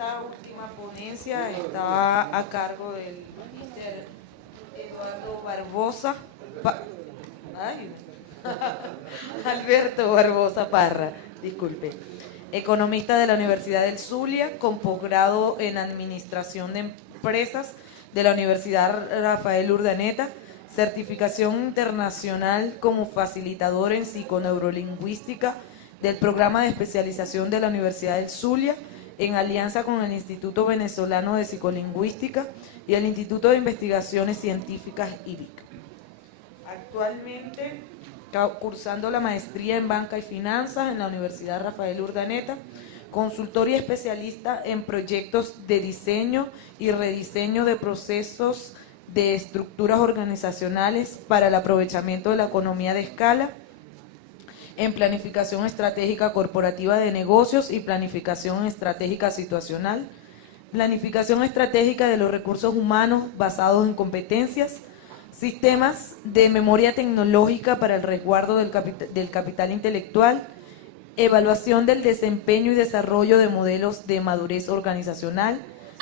Esta última ponencia está a cargo del Mr. Eduardo Barbosa. Ay, Alberto Barbosa Parra, disculpe. Economista de la Universidad del Zulia, con posgrado en Administración de Empresas de la Universidad Rafael Urdaneta, certificación internacional como facilitador en psiconeurolingüística del programa de especialización de la Universidad del Zulia, en alianza con el Instituto Venezolano de Psicolingüística y el Instituto de Investigaciones Científicas IBIC. Actualmente cursando la maestría en Banca y Finanzas en la Universidad Rafael Urdaneta, consultor y especialista en proyectos de diseño y rediseño de procesos de estructuras organizacionales para el aprovechamiento de la economía de escala, en planificación estratégica corporativa de negocios y planificación estratégica situacional, planificación estratégica de los recursos humanos basados en competencias, sistemas de memoria tecnológica para el resguardo del capital intelectual, evaluación del desempeño y desarrollo de modelos de madurez organizacional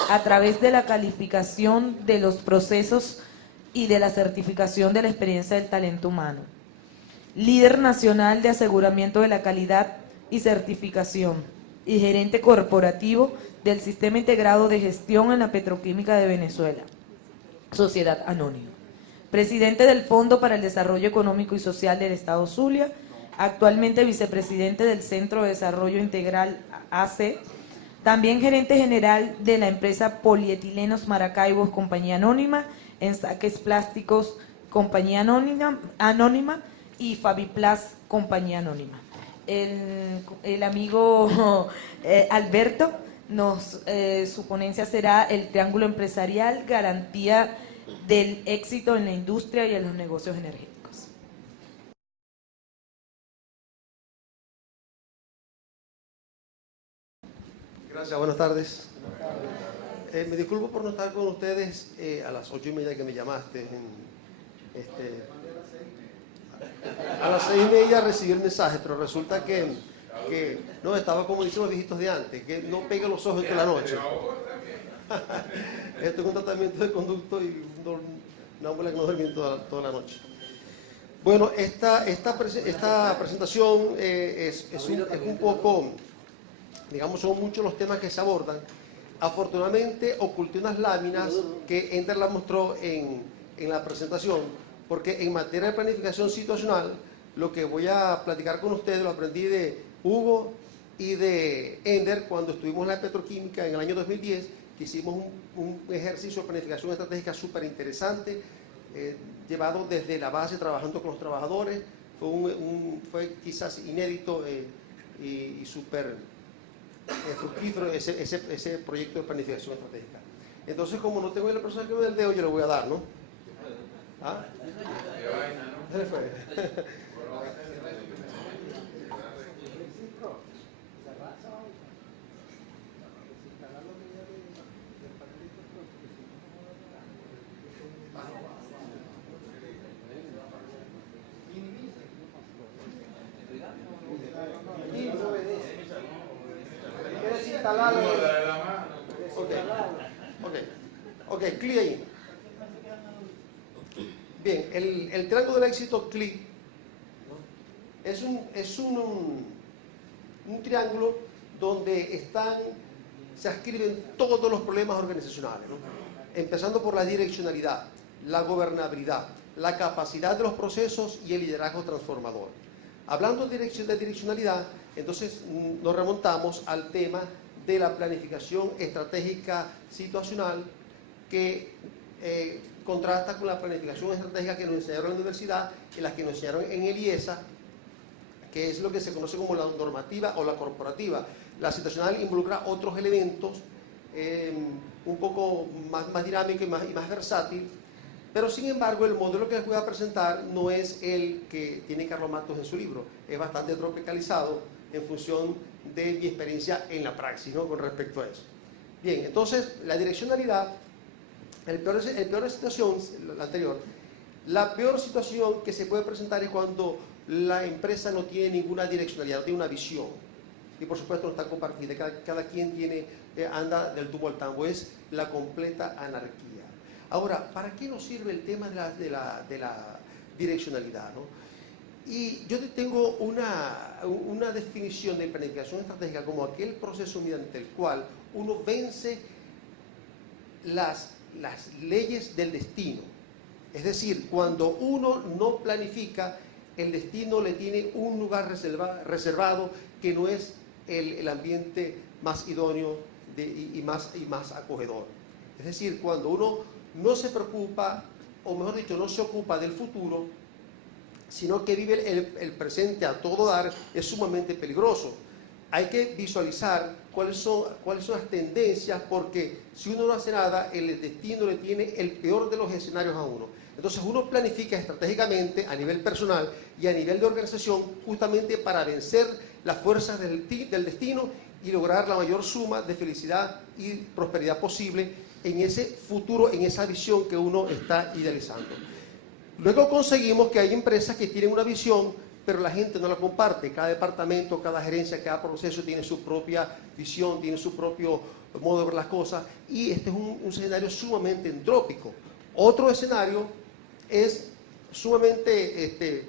a través de la calificación de los procesos y de la certificación de la experiencia del talento humano. Líder nacional de aseguramiento de la calidad y certificación y gerente corporativo del Sistema Integrado de Gestión en la Petroquímica de Venezuela, Sociedad Anónima. Presidente del Fondo para el Desarrollo Económico y Social del Estado Zulia, actualmente vicepresidente del Centro de Desarrollo Integral AC, también gerente general de la empresa Polietilenos Maracaibos, Compañía Anónima, Ensaques Plásticos, Compañía Anónima y Fabiplas, Compañía Anónima. El amigo Alberto, su ponencia será el triángulo empresarial, garantía del éxito en la industria y en los negocios energéticos. Gracias, buenas tardes. Me disculpo por no estar con ustedes a las 8:30 que me llamaste. A las 6:30 recibí el mensaje, pero resulta que no, estaba como dicen los viejitos de antes, que no pegue los ojos toda la noche. Esto es un tratamiento de conducto y una abuela que no duerme toda la noche. Bueno, esta presentación es un poco, digamos, son muchos los temas que se abordan. Afortunadamente oculté unas láminas que Ender la mostró en la presentación, porque en materia de planificación situacional, lo que voy a platicar con ustedes lo aprendí de Hugo y de Ender cuando estuvimos en la petroquímica en el año 2010, que hicimos un ejercicio de planificación estratégica súper interesante, llevado desde la base, trabajando con los trabajadores. Fue quizás inédito y súper fructífero ese proyecto de planificación estratégica. Entonces, como no tengo la persona que me dé el dedo, yo le voy a dar, ¿no? ¿Ah? ¿Se le fue? Ok, clic ahí. Bien, el triángulo del éxito, clic, es un triángulo donde se ascriben todos los problemas organizacionales, ¿no? Empezando por la direccionalidad, la gobernabilidad, la capacidad de los procesos y el liderazgo transformador. Hablando de direccionalidad, entonces nos remontamos al tema de la planificación estratégica situacional que contrasta con la planificación estratégica que nos enseñaron en la universidad y las que nos enseñaron en el IESA, que es lo que se conoce como la normativa o la corporativa. La situacional involucra otros elementos un poco más dinámico y más versátil, pero sin embargo el modelo que les voy a presentar no es el que tiene Carlos Matos en su libro, es bastante tropicalizado en función de mi experiencia en la praxis, ¿no?, con respecto a eso. Bien, entonces la direccionalidad, el peor situación, la anterior, la peor situación que se puede presentar es cuando la empresa no tiene ninguna direccionalidad, no tiene una visión. y por supuesto no está compartida. Cada quien tiene, anda del tubo al tambo, es la completa anarquía. Ahora, ¿para qué nos sirve el tema de la direccionalidad, ¿no? Y yo tengo una definición de planificación estratégica como aquel proceso mediante el cual uno vence las leyes del destino. Es decir, cuando uno no planifica, el destino le tiene un lugar reservado que no es el ambiente más idóneo y más acogedor. Es decir, cuando uno no se preocupa, o mejor dicho, no se ocupa del futuro, sino que vive el presente a todo dar, es sumamente peligroso. Hay que visualizar cuáles son las tendencias, porque si uno no hace nada, el destino le tiene el peor de los escenarios a uno. Entonces uno planifica estratégicamente a nivel personal y a nivel de organización, justamente para vencer las fuerzas del destino y lograr la mayor suma de felicidad y prosperidad posible en ese futuro, en esa visión que uno está idealizando. Luego conseguimos que hay empresas que tienen una visión, pero la gente no la comparte. Cada departamento, cada gerencia, cada proceso tiene su propia visión, tiene su propio modo de ver las cosas, y este es un escenario sumamente entrópico. Otro escenario es sumamente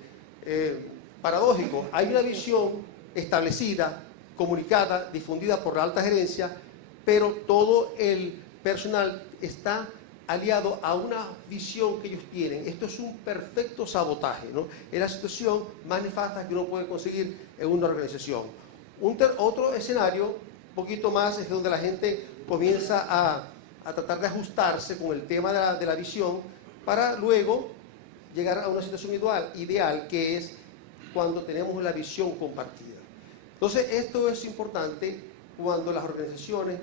paradójico. Hay una visión establecida, comunicada, difundida por la alta gerencia, pero todo el personal está aliado a una visión que ellos tienen. Esto es un perfecto sabotaje, ¿no? Es la situación más nefasta que uno puede conseguir en una organización. Otro escenario, un poquito más, es donde la gente comienza a tratar de ajustarse con el tema de la visión, para luego llegar a una situación ideal, que es cuando tenemos la visión compartida. Entonces, esto es importante cuando las organizaciones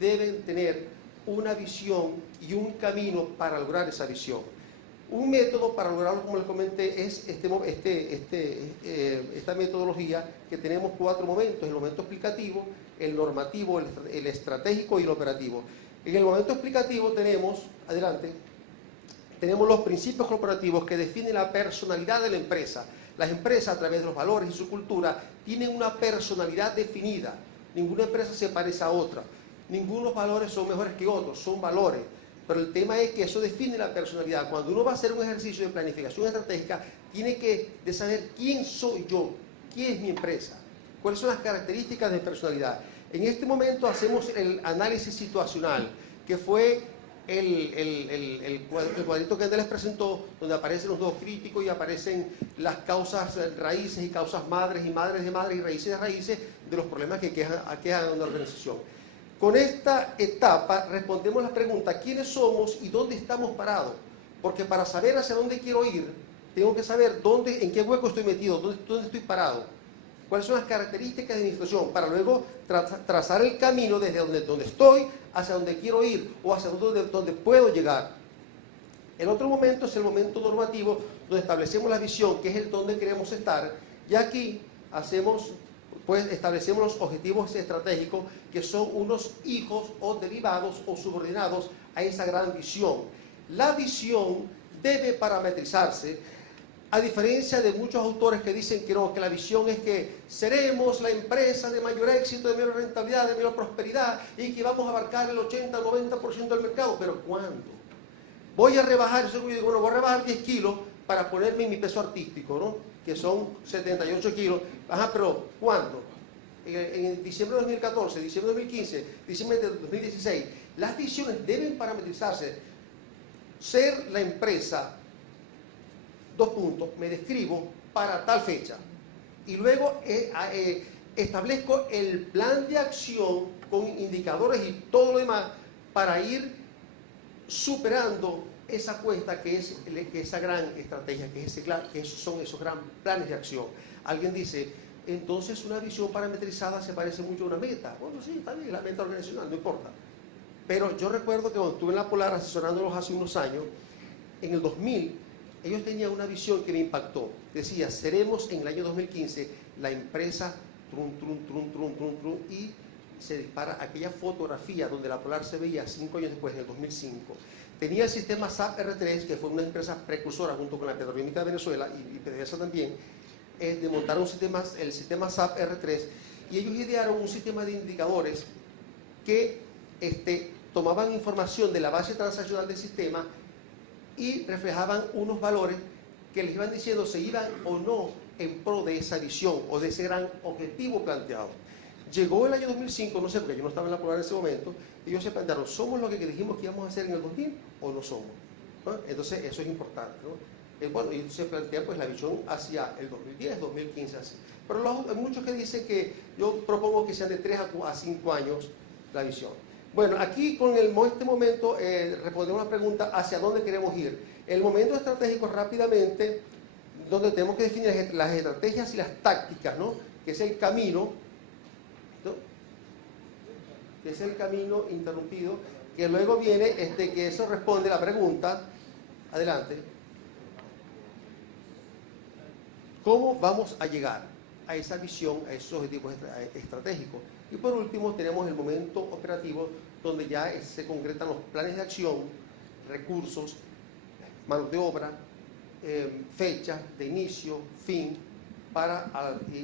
deben tener una visión y un camino para lograr esa visión. Un método para lograrlo, como les comenté, es esta metodología, que tenemos 4 momentos: el momento explicativo, el normativo, el estratégico y el operativo. En el momento explicativo tenemos los principios corporativos que definen la personalidad de la empresa. Las empresas, a través de los valores y su cultura, tienen una personalidad definida. Ninguna empresa se parece a otra. Ningunos valores son mejores que otros, son valores. Pero el tema es que eso define la personalidad. Cuando uno va a hacer un ejercicio de planificación estratégica, tiene que saber quién soy yo, quién es mi empresa, cuáles son las características de personalidad. En este momento hacemos el análisis situacional, que fue el cuadrito que Andrés presentó, donde aparecen los dos críticos y aparecen las causas raíces y causas madres y madres de madres y raíces de raíces de los problemas que aquejan a una organización. Con esta etapa respondemos la pregunta: ¿quiénes somos y dónde estamos parados? Porque para saber hacia dónde quiero ir, tengo que saber en qué hueco estoy metido, dónde estoy parado, cuáles son las características de mi situación, para luego trazar el camino desde donde estoy hacia donde quiero ir, o hacia donde puedo llegar. El otro momento es el momento normativo, donde establecemos la visión, que es el donde queremos estar, y aquí establecemos los objetivos estratégicos, que son unos hijos o derivados o subordinados a esa gran visión. La visión debe parametrizarse, a diferencia de muchos autores que dicen que no, que la visión es que seremos la empresa de mayor éxito, de mayor rentabilidad, de mayor prosperidad, y que vamos a abarcar el 80 o 90% del mercado. ¿Pero cuándo? Voy a rebajar, voy a rebajar 10 kilos para ponerme en mi peso artístico, ¿no? Que son 78 kilos. Ajá, pero ¿cuándo? En diciembre de 2014, diciembre de 2015, diciembre de 2016. Las visiones deben parametrizarse. Ser la empresa, me describo para tal fecha. Y luego establezco el plan de acción con indicadores y todo lo demás para ir superando esa cuesta que es esa gran estrategia, que son esos gran planes de acción. Alguien dice: entonces una visión parametrizada se parece mucho a una meta. Bueno, sí, está bien, la meta organizacional, no importa. Pero yo recuerdo que cuando estuve en la Polar asesorándolos hace unos años, en el 2000, ellos tenían una visión que me impactó. Decía: seremos en el año 2015 la empresa y se dispara aquella fotografía donde la Polar se veía 5 años después, en el 2005. Tenía el sistema SAP R3, que fue una empresa precursora junto con la Petroquímica de Venezuela y PDVSA también, de montar el sistema SAP R3, y ellos idearon un sistema de indicadores que tomaban información de la base transaccional del sistema y reflejaban unos valores que les iban diciendo si iban o no en pro de esa visión o de ese gran objetivo planteado. Llegó el año 2005, no sé, porque yo no estaba en la prueba en ese momento, y ellos se plantearon, ¿somos lo que dijimos que íbamos a hacer en el 2000 o no somos? ¿No? Entonces eso es importante, ¿no? Bueno, y se plantea pues la visión hacia el 2010, 2015, así. Pero hay muchos que dicen que yo propongo que sean de 3 a 5 años la visión. Bueno, aquí con este momento respondemos la pregunta hacia dónde queremos ir. El momento estratégico rápidamente, donde tenemos que definir las estrategias y las tácticas, ¿no? Que es el camino, ¿no? Que es el camino interrumpido, que luego viene, que eso responde a la pregunta, adelante, ¿cómo vamos a llegar a esa visión, a esos objetivos estratégicos? Y por último tenemos el momento operativo, donde ya se concretan los planes de acción, recursos, manos de obra, fecha de inicio, fin,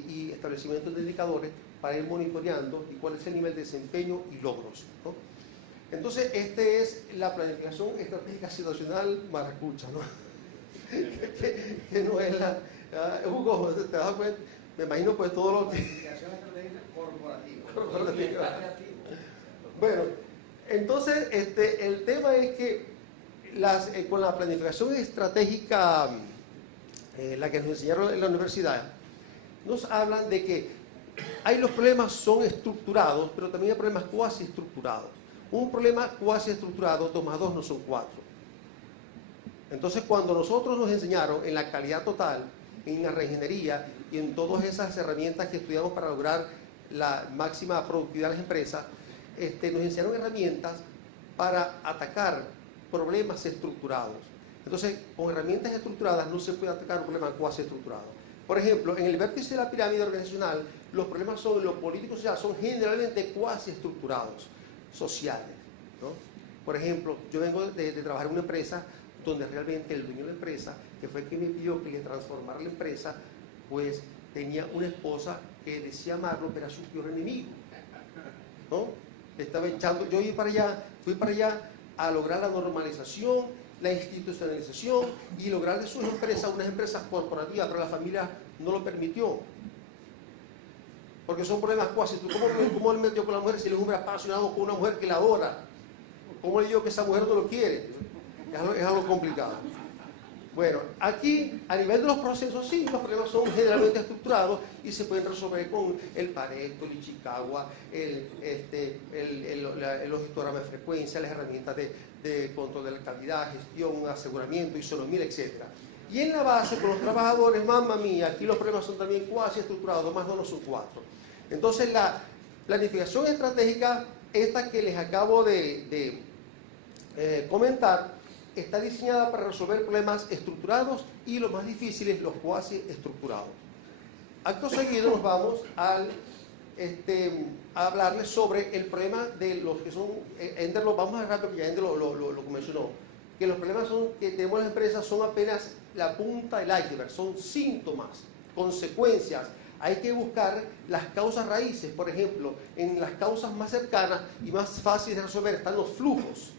y establecimiento de indicadores para ir monitoreando y cuál es el nivel de desempeño y logros, ¿no? Entonces, esta es la planificación estratégica situacional maracucha, ¿no? que no es la... Hugo, ¿te das cuenta? Me imagino pues todo lo que... Planificación estratégica corporativa. Bueno, entonces el tema es que con la planificación estratégica, la que nos enseñaron en la universidad, nos hablan de que los problemas son estructurados, pero también hay problemas cuasi estructurados. Un problema cuasi estructurado, 2 más 2 no son 4. Entonces, cuando nosotros nos enseñaron en la calidad total, en la reingeniería y en todas esas herramientas que estudiamos para lograr la máxima productividad de las empresas, nos enseñaron herramientas para atacar problemas estructurados. Entonces, con herramientas estructuradas no se puede atacar un problema cuasi estructurado. Por ejemplo, en el vértice de la pirámide organizacional, los problemas en lo político social son generalmente cuasi estructurados, sociales, ¿no? Por ejemplo, yo vengo de trabajar en una empresa donde realmente el dueño de la empresa, que fue quien me pidió que le transformara la empresa, pues tenía una esposa que decía amarlo, pero era su peor enemigo, ¿no? Estaba echando, yo fui para allá a lograr la normalización, la institucionalización y lograr de sus empresas unas empresas corporativas, pero la familia no lo permitió. Porque son problemas cuasi. ¿Cómo él metió con la mujer si él es un hombre apasionado con una mujer que la adora? ¿Cómo le digo que esa mujer no lo quiere? Es algo complicado. Bueno, aquí, a nivel de los procesos, sí, los problemas son generalmente estructurados y se pueden resolver con el Pareto, el Ichikawa, los histogramas de frecuencia, las herramientas de control de la calidad, gestión, aseguramiento, isonomía, etc. Y en la base, con los trabajadores, mamma mía, aquí los problemas son también cuasi estructurados, 2 más 2 no son 4. Entonces, la planificación estratégica, esta que les acabo de comentar, está diseñada para resolver problemas estructurados y los más difíciles, los cuasi estructurados. Acto seguido nos vamos a hablarles sobre el problema de los que son, Ender, vamos a rápido, porque ya Ender lo mencionó, que los problemas que tenemos en las empresas son apenas la punta del iceberg, son síntomas, consecuencias. Hay que buscar las causas raíces. Por ejemplo, en las causas más cercanas y más fáciles de resolver están los flujos.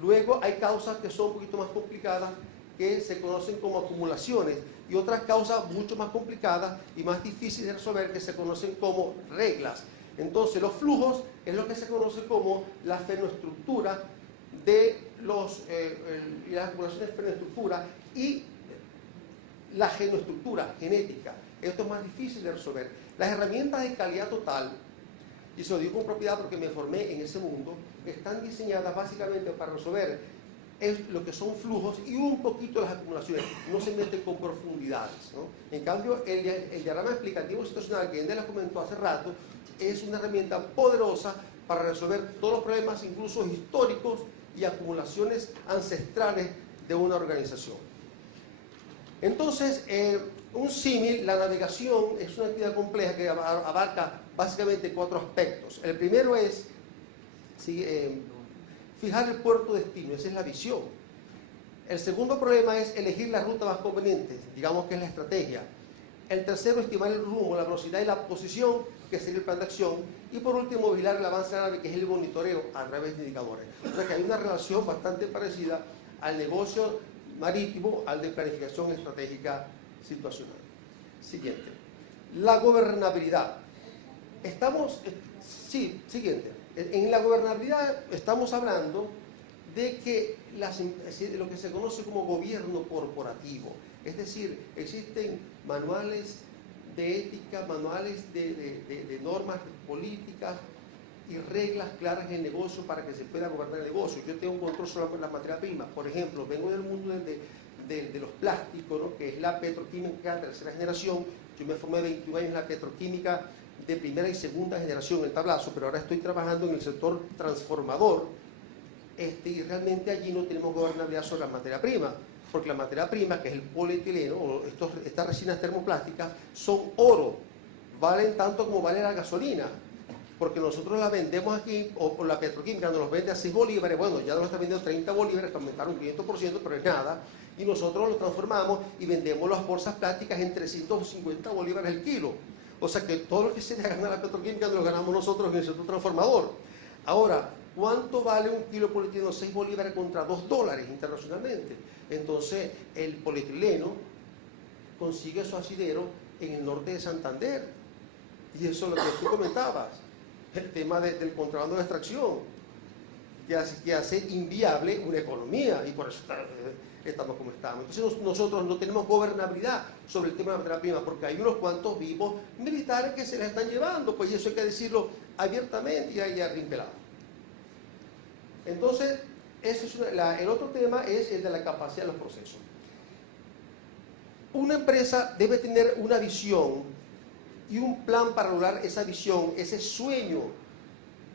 Luego hay causas que son un poquito más complicadas, que se conocen como acumulaciones, y otras causas mucho más complicadas y más difíciles de resolver, que se conocen como reglas. Entonces, los flujos es lo que se conoce como la fenoestructura de las acumulaciones de fenoestructura y la genoestructura genética. Esto es más difícil de resolver. Las herramientas de calidad total, y se lo digo con propiedad porque me formé en ese mundo, están diseñadas básicamente para resolver lo que son flujos y un poquito las acumulaciones. No se meten con profundidades, ¿no? En cambio, el diagrama explicativo situacional que Ender les comentó hace rato es una herramienta poderosa para resolver todos los problemas, incluso históricos y acumulaciones ancestrales de una organización. Entonces, un símil, la navegación es una actividad compleja que abarca básicamente 4 aspectos. El primero es fijar el puerto destino, esa es la visión. El segundo problema es elegir la ruta más conveniente, digamos que es la estrategia. El tercero, estimar el rumbo, la velocidad y la posición que sería el plan de acción, y por último vigilar el avance de la nave, que es el monitoreo a través de indicadores. O sea que hay una relación bastante parecida al negocio marítimo, al de planificación estratégica situacional. Siguiente, la gobernabilidad. Siguiente, en la gobernabilidad estamos hablando de que lo que se conoce como gobierno corporativo, es decir, existen manuales de ética, manuales de normas políticas y reglas claras en el negocio para que se pueda gobernar el negocio. Yo tengo un control sobre la materia prima. Por ejemplo, vengo del mundo de los plásticos, ¿no?, que es la petroquímica de tercera generación. Yo me formé 21 años en la petroquímica de primera y segunda generación, el tablazo, pero ahora estoy trabajando en el sector transformador, y realmente allí no tenemos gobernabilidad sobre la materia prima, porque la materia prima, que es el polietileno, o estas resinas termoplásticas, son oro, valen tanto como vale la gasolina, porque nosotros la vendemos aquí, o la petroquímica nos los vende a 6 bolívares, bueno, ya nos está vendiendo 30 bolívares, que aumentaron un 500%, pero es nada, y nosotros lo transformamos y vendemos las bolsas plásticas en 350 bolívares el kilo. O sea que todo lo que se le gana a la petroquímica lo ganamos nosotros en el sector transformador. Ahora, ¿cuánto vale un kilo de polietileno? 6 bolívares contra $2 internacionalmente. Entonces, el polietileno consigue su asidero en el norte de Santander. Y eso es lo que tú comentabas, el tema del contrabando de extracción, que hace inviable una economía, y por eso estamos como estamos. Entonces nosotros no tenemos gobernabilidad sobre el tema de la materia prima, porque hay unos cuantos vivos militares que se la están llevando, pues, y eso hay que decirlo abiertamente y ahí arrimpelado. Entonces, el otro tema es el de la capacidad de los procesos. Una empresa debe tener una visión y un plan para lograr esa visión, ese sueño,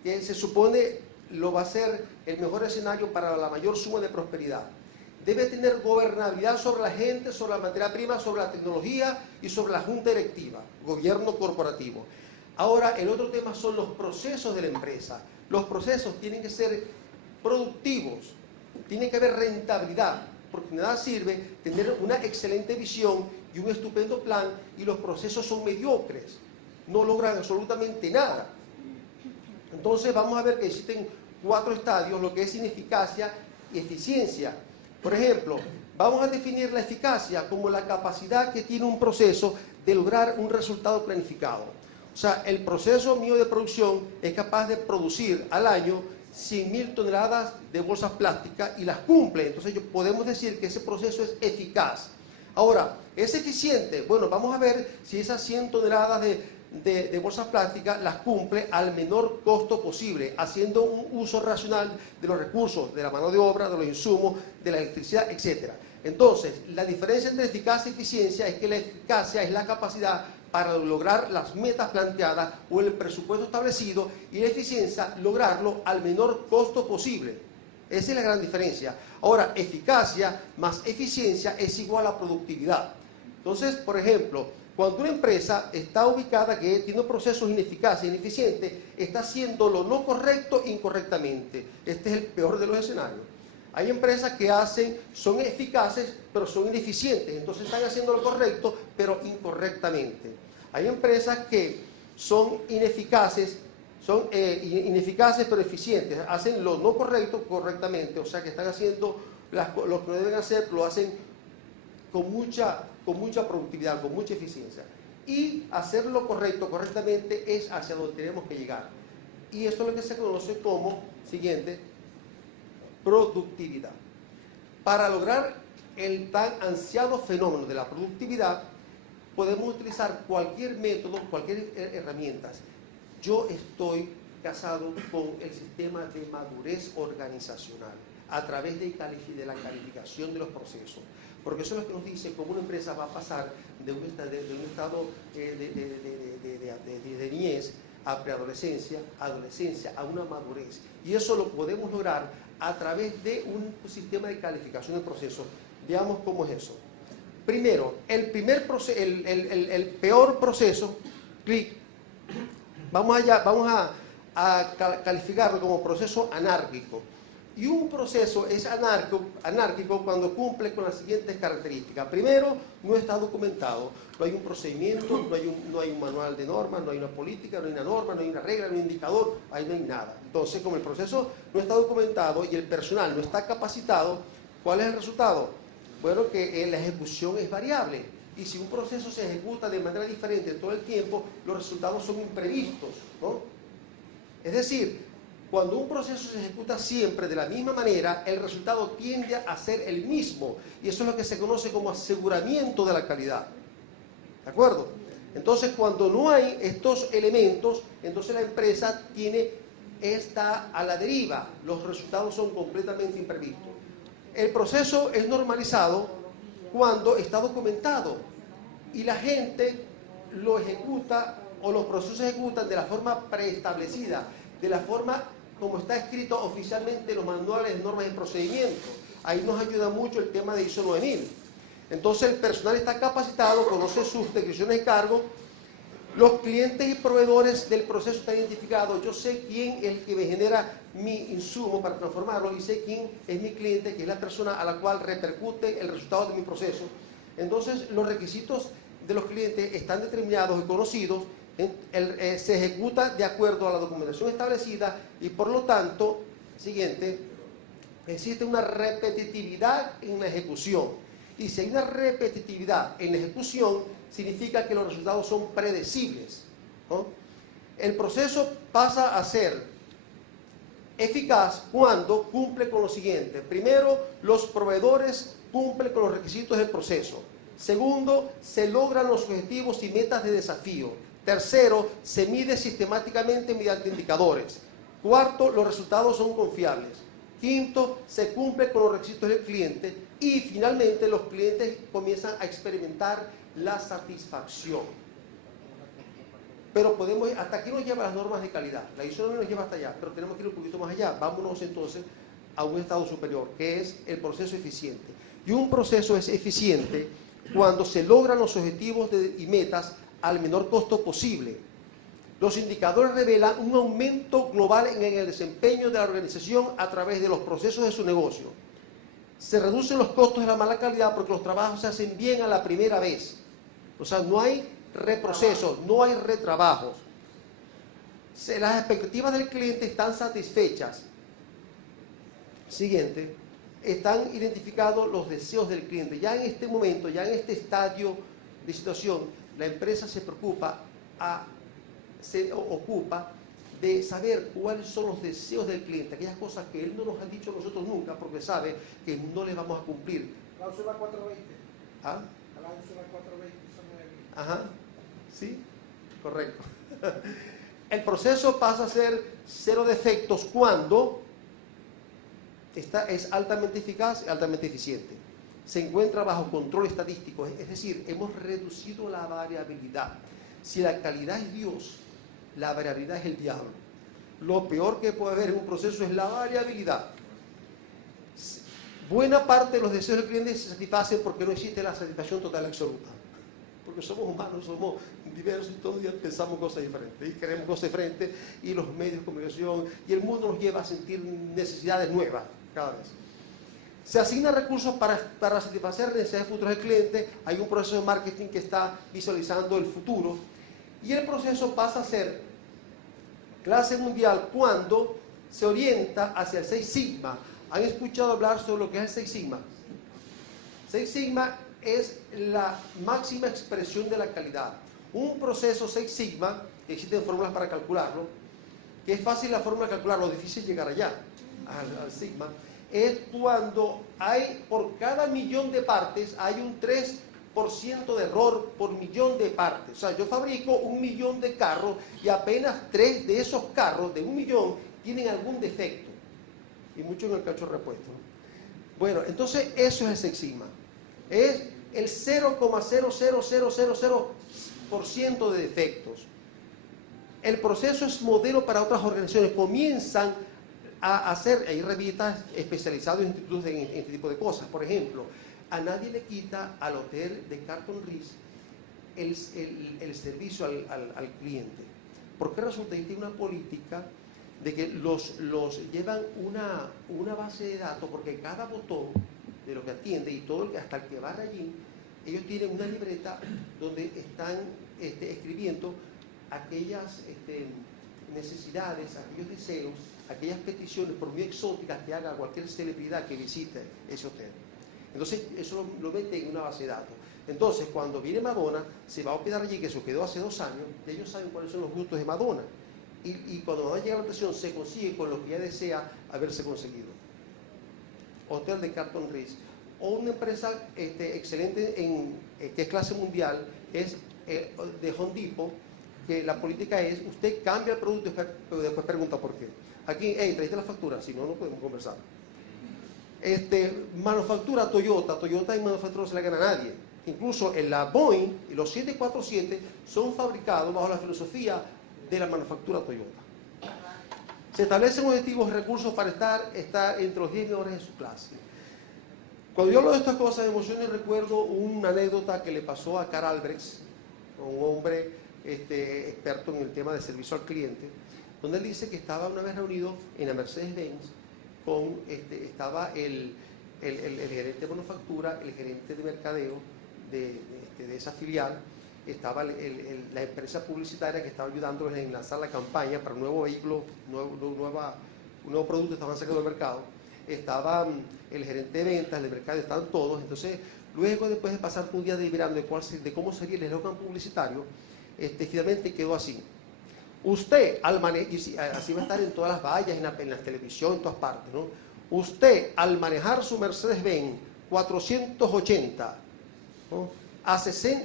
que se supone lo va a ser el mejor escenario para la mayor suma de prosperidad. Debe tener gobernabilidad sobre la gente, sobre la materia prima, sobre la tecnología y sobre la junta directiva, gobierno corporativo. Ahora, el otro tema son los procesos de la empresa. Los procesos tienen que ser productivos, tiene que haber rentabilidad, porque de nada sirve tener una excelente visión y un estupendo plan y los procesos son mediocres, no logran absolutamente nada. Entonces vamos a ver que existen 4 estadios, lo que es ineficacia y eficiencia. Por ejemplo, vamos a definir la eficacia como la capacidad que tiene un proceso de lograr un resultado planificado. O sea, el proceso mío de producción es capaz de producir al año 100.000 toneladas de bolsas plásticas y las cumple. Entonces podemos decir que ese proceso es eficaz. Ahora, ¿es eficiente? Bueno, vamos a ver si esas 100 toneladas de bolsas plásticas las cumple al menor costo posible, haciendo un uso racional de los recursos, de la mano de obra, de los insumos, de la electricidad, etc. Entonces, la diferencia entre eficacia y eficiencia es que la eficacia es la capacidad para lograr las metas planteadas o el presupuesto establecido, y la eficiencia, lograrlo al menor costo posible. Esa es la gran diferencia. Ahora, eficacia más eficiencia es igual a productividad. Entonces, por ejemplo, cuando una empresa está ubicada que tiene procesos ineficaces, ineficientes, está haciendo lo no correcto incorrectamente. Este es el peor de los escenarios. Hay empresas que son eficaces, pero son ineficientes. Entonces están haciendo lo correcto, pero incorrectamente. Hay empresas que son ineficaces, pero eficientes. Hacen lo no correcto correctamente. O sea que están haciendo lo que no deben hacer, lo hacen con mucha productividad, con mucha eficiencia. Y hacer lo correcto correctamente es hacia donde tenemos que llegar. Y esto es lo que se conoce como, siguiente, productividad. Para lograr el tan ansiado fenómeno de la productividad, podemos utilizar cualquier método, cualquier herramienta. Yo estoy casado con el sistema de madurez organizacional a través de la calificación de los procesos, porque eso es lo que nos dice cómo una empresa va a pasar de un estado de niñez a preadolescencia, adolescencia, a una madurez. Y eso lo podemos lograr a través de un sistema de calificación de procesos. Veamos cómo es eso. Primero, el peor proceso, clic, vamos a calificarlo como proceso anárquico. Y un proceso es anárquico cuando cumple con las siguientes características. Primero, no está documentado. No hay un procedimiento, no hay un manual de normas, no hay una política, no hay una norma, no hay una regla, no hay un indicador, ahí no hay nada. Entonces, como el proceso no está documentado y el personal no está capacitado, ¿cuál es el resultado? Bueno, que la ejecución es variable. Y si un proceso se ejecuta de manera diferente todo el tiempo, los resultados son imprevistos, ¿no? Es decir, cuando un proceso se ejecuta siempre de la misma manera, el resultado tiende a ser el mismo. Y eso es lo que se conoce como aseguramiento de la calidad. ¿De acuerdo? Entonces, cuando no hay estos elementos, entonces la empresa está a la deriva. Los resultados son completamente imprevistos. El proceso es normalizado cuando está documentado y la gente lo ejecuta o los procesos se ejecutan de la forma preestablecida, de la forma como está escrito oficialmente en los manuales de normas y procedimientos. Ahí nos ayuda mucho el tema de ISO 9000. Entonces el personal está capacitado, conoce sus descripciones de cargo, los clientes y proveedores del proceso están identificados. Yo sé quién es el que me genera mi insumo para transformarlo y sé quién es mi cliente, que es la persona a la cual repercute el resultado de mi proceso. Entonces los requisitos de los clientes están determinados y conocidos, se ejecuta de acuerdo a la documentación establecida y por lo tanto, siguiente, existe una repetitividad en la ejecución. Y si hay una repetitividad en la ejecución, significa que los resultados son predecibles, ¿no? El proceso pasa a ser eficaz cuando cumple con lo siguiente. Primero, los proveedores cumplen con los requisitos del proceso. Segundo, se logran los objetivos y metas de desafío. Tercero, se mide sistemáticamente mediante indicadores. Cuarto, los resultados son confiables. Quinto, se cumple con los requisitos del cliente. Y finalmente, los clientes comienzan a experimentar la satisfacción. Pero hasta aquí nos llevan las normas de calidad. La ISO no nos lleva hasta allá, pero tenemos que ir un poquito más allá. Vámonos entonces a un estado superior, que es el proceso eficiente. Y un proceso es eficiente cuando se logran los objetivos y metas al menor costo posible. Los indicadores revelan un aumento global en el desempeño de la organización a través de los procesos de su negocio. Se reducen los costos de la mala calidad porque los trabajos se hacen bien a la primera vez. O sea, no hay reprocesos, no hay retrabajos. Las expectativas del cliente están satisfechas. Siguiente. Están identificados los deseos del cliente. Ya en este momento, ya en este estadio de situación, la empresa se ocupa de saber cuáles son los deseos del cliente, aquellas cosas que él no nos ha dicho a nosotros nunca, porque sabe que no le vamos a cumplir. Cláusula 420. ¿Ah? Cláusula 420, ajá, sí, correcto. El proceso pasa a ser cero defectos cuando es altamente eficaz y altamente eficiente. Se encuentra bajo control estadístico, es decir, hemos reducido la variabilidad. Si la calidad es Dios, la variabilidad es el diablo. Lo peor que puede haber en un proceso es la variabilidad. Buena parte de los deseos del cliente se satisfacen porque no existe la satisfacción total absoluta. Porque somos humanos, somos diversos y todos los días pensamos cosas diferentes y queremos cosas diferentes y los medios de comunicación y el mundo nos lleva a sentir necesidades nuevas cada vez. Se asignan recursos para satisfacer necesidades futuras del cliente. Hay un proceso de marketing que está visualizando el futuro y el proceso pasa a ser clase mundial cuando se orienta hacia el 6 Sigma. ¿Han escuchado hablar sobre lo que es el 6 Sigma? 6 Sigma es la máxima expresión de la calidad. Un proceso 6 Sigma, existen fórmulas para calcularlo, que es fácil la fórmula de calcularlo, difícil llegar allá, al Sigma, es cuando hay, por cada millón de partes, hay un 3% de error por millón de partes. O sea, yo fabrico 1 millón de carros y apenas 3 de esos carros, de 1 millón, tienen algún defecto. Y mucho en el cacho repuesto. Bueno, entonces eso es el 6 Sigma. Es el 0,00000% de defectos. El proceso es modelo para otras organizaciones. Comienzan a hacer, hay revistas especializadas en institutos en este tipo de cosas. Por ejemplo, a nadie le quita al hotel de Carlton Rees el servicio al cliente. ¿Por qué resulta que tiene una política de que los llevan una base de datos, porque cada botón de lo que atiende y todo hasta el que barra allí, ellos tienen una libreta donde están escribiendo aquellas necesidades, aquellos deseos, aquellas peticiones, por muy exóticas que haga cualquier celebridad que visite ese hotel. Entonces, eso lo mete en una base de datos. Entonces, cuando viene Madonna, se va a hospedar allí, que se hospedó hace 2 años, y ellos saben cuáles son los gustos de Madonna. Y cuando Madonna llega a la habitación, se consigue con lo que ella desea haberse conseguido. Hotel de Carlton Ritz. O una empresa excelente, que es clase mundial, es de Home Depot, que la política es, usted cambia el producto y después pregunta por qué. Aquí, trajiste la factura, si no, no podemos conversar. Manufactura Toyota en manufactura no se le gana a nadie. Incluso en la Boeing y los 747 son fabricados bajo la filosofía de la manufactura Toyota. Se establecen objetivos y recursos para estar entre los 10 mejores de su clase. Cuando yo hablo de estas cosas me emociono y recuerdo una anécdota que le pasó a Carl Albrecht, un hombre experto en el tema de servicio al cliente, donde él dice que estaba una vez reunido en la Mercedes-Benz con, estaba el gerente de manufactura, el gerente de mercadeo de esa filial, estaba la empresa publicitaria que estaba ayudándoles a enlazar la campaña para un nuevo vehículo, un nuevo producto que estaban sacando del mercado, estaba el gerente de ventas, el de mercado, estaban todos. Entonces, luego, después de pasar un día deliberando de cómo sería el eslogan publicitario, finalmente quedó así. Usted, al manejar, así va a estar en todas las vallas, en la televisión, en todas partes, ¿no? Usted, al manejar su Mercedes-Benz 480, ¿no?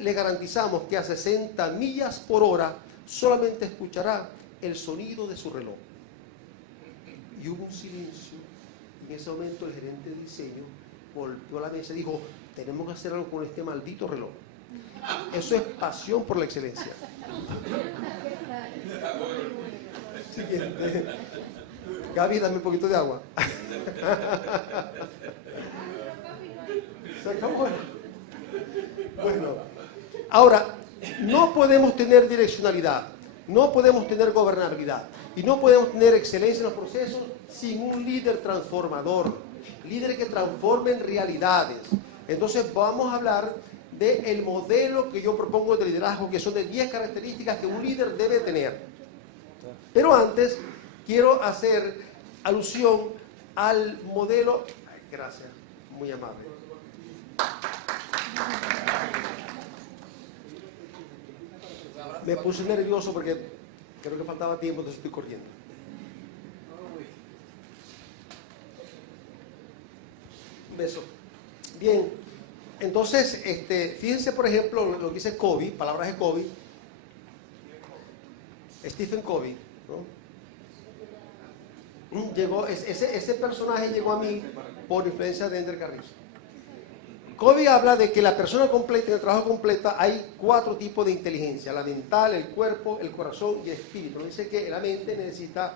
Le garantizamos que a 60 millas por hora solamente escuchará el sonido de su reloj. Y hubo un silencio. Y en ese momento el gerente de diseño golpeó la mesa y dijo, tenemos que hacer algo con este maldito reloj. Eso es pasión por la excelencia. Siguiente. Gaby, dame un poquito de agua. Se acabó. Bueno, ahora, no podemos tener direccionalidad, no podemos tener gobernabilidad y no podemos tener excelencia en los procesos sin un líder transformador, líder que transforme en realidades. Entonces vamos a hablar del modelo que yo propongo de liderazgo, que son de 10 características que un líder debe tener. Pero antes quiero hacer alusión al modelo. Ay, gracias, muy amable. Me puse nervioso porque creo que faltaba tiempo, entonces estoy corriendo. Un beso. Bien, entonces, fíjense por ejemplo lo que dice Covey, palabras de Covey, Stephen Covey, ¿no? Ese personaje llegó a mí por influencia de Ender Carrizo. Covey habla de que la persona completa, en el trabajo completa, hay 4 tipos de inteligencia: la mental, el cuerpo, el corazón y el espíritu. Dice que la mente necesita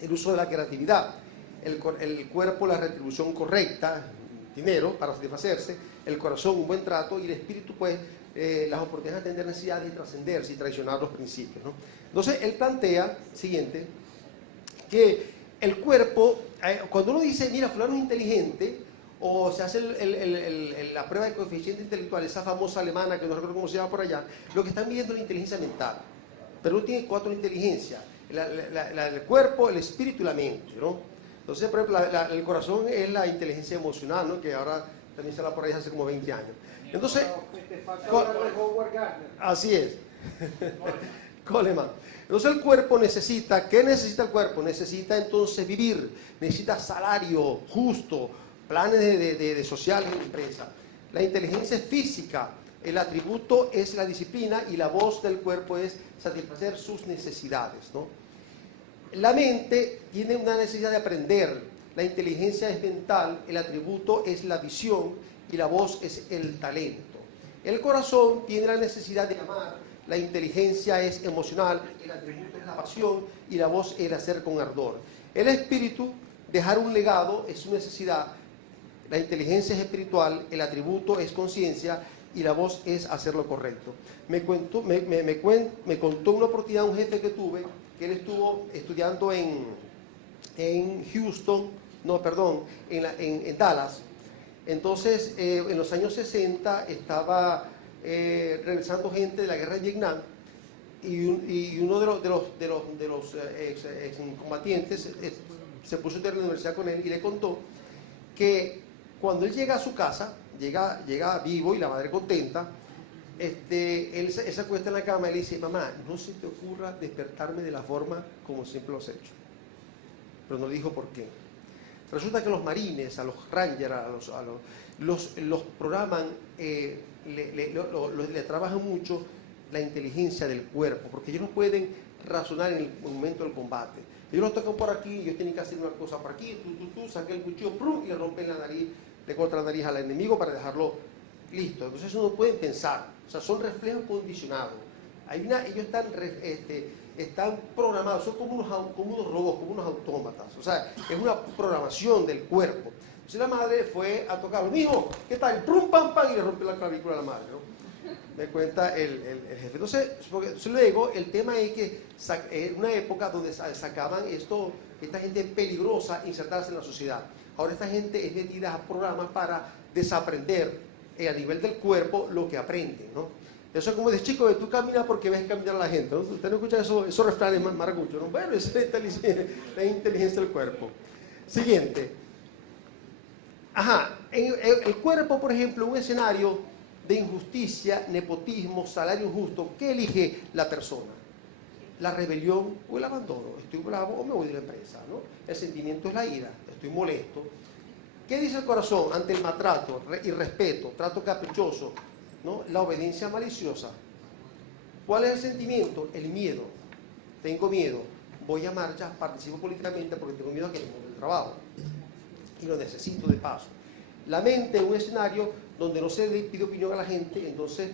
el uso de la creatividad, el cuerpo la retribución correcta, dinero para satisfacerse, el corazón un buen trato y el espíritu pues las oportunidades de atender necesidades y trascenderse y traicionar los principios, ¿no? Entonces él plantea, siguiente, que el cuerpo, cuando uno dice, mira, fulano es inteligente, o se hace la prueba de coeficiente intelectual, esa famosa alemana que no recuerdo cómo se llama por allá, lo que están midiendo es la inteligencia mental. Pero uno tiene 4 inteligencias: el cuerpo, el espíritu y la mente, ¿no? Entonces, por ejemplo, el corazón es la inteligencia emocional, ¿no? Que ahora también se habla por ahí hace como 20 años. Entonces, así es. Coleman. Entonces el cuerpo necesita, ¿qué necesita el cuerpo? Necesita entonces vivir, necesita salario justo, planes de sociales en la empresa. La inteligencia es física, el atributo es la disciplina y la voz del cuerpo es satisfacer sus necesidades, ¿no? La mente tiene una necesidad de aprender, la inteligencia es mental, el atributo es la visión y la voz es el talento. El corazón tiene la necesidad de amar, la inteligencia es emocional, el atributo es la pasión y la voz es el hacer con ardor. El espíritu, dejar un legado, es su necesidad. La inteligencia es espiritual, el atributo es conciencia y la voz es hacer lo correcto. Me contó una oportunidad un jefe que tuve que él estuvo estudiando en Houston, no, perdón, en Dallas. Entonces, en los años 60 estaba regresando gente de la guerra de Vietnam y uno de los combatientes se puso a estudiar en la universidad con él y le contó que cuando él llega a su casa, llega vivo y la madre contenta, él se acuesta en la cama y le dice: mamá, no se te ocurra despertarme de la forma como siempre lo has hecho. Pero no le dijo por qué. Resulta que a los marines, a los rangers, los programan, le trabajan mucho la inteligencia del cuerpo, porque ellos no pueden razonar en el momento del combate. Ellos los tocan por aquí, ellos tienen que hacer una cosa por aquí, sacan el cuchillo, ¡prum!, y le rompen la nariz, le cortan la nariz al enemigo para dejarlo listo. Entonces no pueden pensar, o sea, son reflejos condicionados. Ellos están programados, son como unos robots, como unos autómatas, o sea, es una programación del cuerpo. Entonces la madre fue a tocarlo: mijo, ¿qué tal? ¡Prum, pam, pam! Y le rompe la clavícula a la madre, ¿no? Me cuenta el jefe. Entonces luego el tema es que era una época donde sacaban esta gente peligrosa insertarse en la sociedad. Ahora esta gente es metida a programas para desaprender a nivel del cuerpo lo que aprenden, ¿no? Eso es como de chico, tú caminas porque ves caminar a la gente, ¿no? Usted no escucha esos refranes maracuchos, ¿no? Bueno, esa es la inteligencia del cuerpo. Siguiente. El cuerpo, por ejemplo, un escenario de injusticia, nepotismo, salario injusto, ¿qué elige la persona? La rebelión o el abandono. Estoy bravo o me voy de la empresa, ¿no? El sentimiento es la ira, estoy molesto. ¿Qué dice el corazón ante el maltrato, irrespeto, trato caprichoso, ¿no? La obediencia maliciosa? ¿Cuál es el sentimiento? El miedo. Tengo miedo, voy a marcha, participo políticamente porque tengo miedo a que me muera el trabajo y lo necesito de paso. La mente es un escenario donde no se le pide opinión a la gente, entonces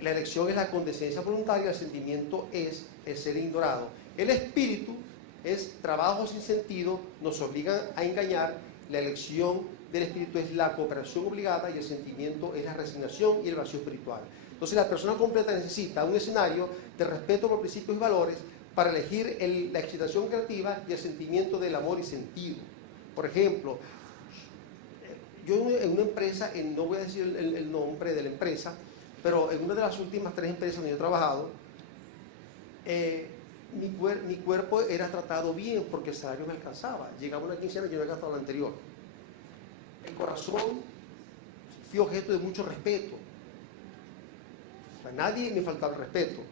la elección es la condescendencia voluntaria, el sentimiento es el ser ignorado. El espíritu es trabajo sin sentido, nos obligan a engañar. La elección del espíritu es la cooperación obligada y el sentimiento es la resignación y el vacío espiritual. Entonces la persona completa necesita un escenario de respeto por principios y valores para elegir la excitación creativa y el sentimiento del amor y sentido. Por ejemplo, yo en una empresa, no voy a decir el nombre de la empresa, pero en una de las últimas 3 empresas donde yo he trabajado, mi cuerpo era tratado bien porque el salario me alcanzaba. Llegaba una quincena y yo no había gastado la anterior. El corazón fui objeto de mucho respeto. O sea, nadie me faltaba el respeto.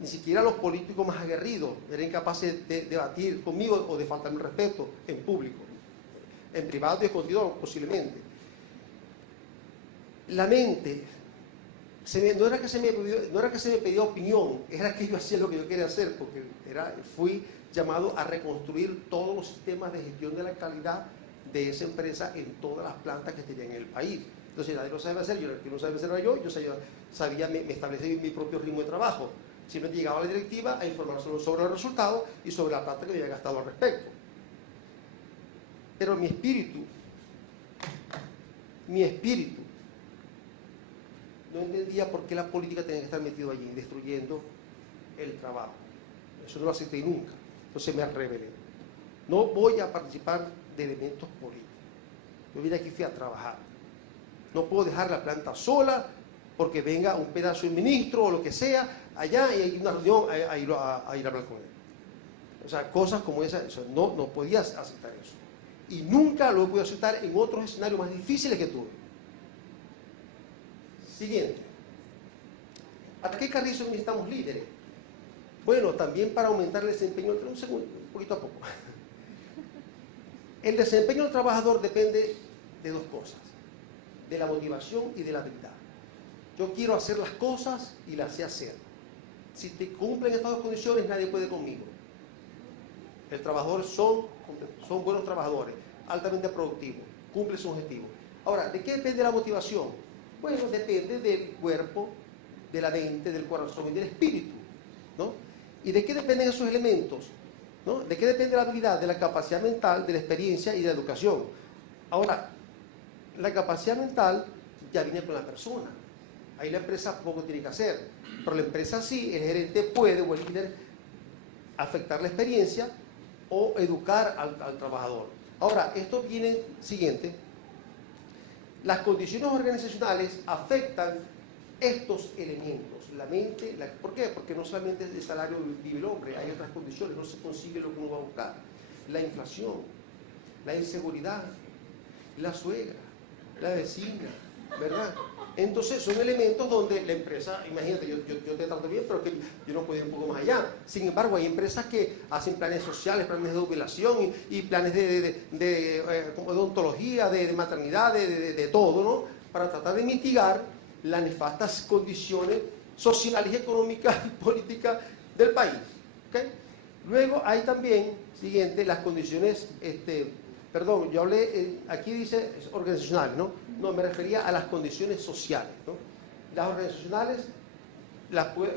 Ni siquiera los políticos más aguerridos eran incapaces de debatir conmigo o de faltarme el respeto en público. En privado y escondido posiblemente. La mente, no era que se me pedía opinión, era que yo hacía lo que yo quería hacer, porque fui llamado a reconstruir todos los sistemas de gestión de la calidad de esa empresa en todas las plantas que tenían en el país. Entonces nadie lo sabía hacer, el que no sabía hacer era yo sabía, me establecí mi propio ritmo de trabajo. Siempre llegaba a la directiva a informar sobre los resultados y sobre la plata que había gastado al respecto. Pero mi espíritu no entendía por qué la política tenía que estar metido allí, destruyendo el trabajo. Eso no lo acepté nunca. Entonces me rebelé. No voy a participar de elementos políticos. Yo vine aquí, fui a trabajar. No puedo dejar la planta sola porque venga un pedazo de ministro o lo que sea allá y hay una reunión a ir a hablar con él. O sea, cosas como esas, no podías aceptar eso. Y nunca lo he podido aceptar en otros escenarios más difíciles que tuve. Siguiente. ¿Para qué Carrizo necesitamos líderes? Bueno, también para aumentar el desempeño. Un segundo, un poquito a poco. El desempeño del trabajador depende de 2 cosas: de la motivación y de la habilidad. Yo quiero hacer las cosas y las sé hacer. Si te cumplen estas 2 condiciones, nadie puede conmigo. El trabajador son buenos trabajadores, altamente productivos, cumplen su objetivo. Ahora, ¿de qué depende la motivación? Bueno, depende del cuerpo, de la mente, del corazón y del espíritu, ¿no? ¿Y de qué dependen esos elementos? ¿No? ¿De qué depende la habilidad? De la capacidad mental, de la experiencia y de la educación. Ahora, la capacidad mental ya viene con la persona. Ahí la empresa poco tiene que hacer, pero la empresa sí, el gerente puede o el líder afectar la experiencia o educar al trabajador. Ahora, esto viene siguiente. Las condiciones organizacionales afectan estos elementos. La mente, ¿por qué? Porque no solamente el salario vive el hombre, hay otras condiciones, no se consigue lo que uno va a buscar. La inflación, la inseguridad, la suegra, la vecina, ¿verdad? Entonces son elementos donde la empresa, imagínate, yo te trato bien, pero que yo no puedo ir un poco más allá. Sin embargo, hay empresas que hacen planes sociales, planes de jubilación y planes de odontología, de maternidad, de todo, ¿no? Para tratar de mitigar las nefastas condiciones sociales y económicas y políticas del país. ¿Okay? Luego hay también, siguiente, las condiciones, perdón, yo hablé, aquí dice organizacionales, ¿no? No, me refería a las condiciones sociales, ¿no? Las organizacionales,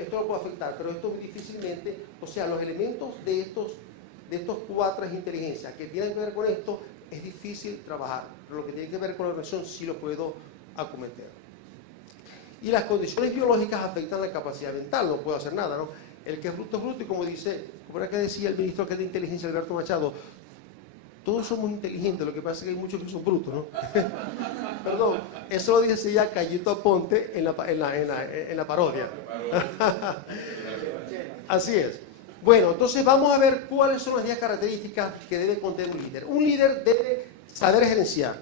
esto lo puede afectar, pero esto difícilmente, o sea, los elementos de estos cuatro inteligencias que tienen que ver con esto, es difícil trabajar, pero lo que tiene que ver con la organización sí lo puedo acometer. Y las condiciones biológicas afectan la capacidad mental, no puedo hacer nada, ¿no? El que es bruto, y como era que decía el ministro de Inteligencia, Alberto Machado, todos somos inteligentes, lo que pasa es que hay muchos que son brutos, ¿no? Perdón, eso lo dice ya Cayito Aponte en la parodia. Así es. Bueno, entonces vamos a ver cuáles son las 10 características que debe contener un líder. Un líder debe saber gerenciar,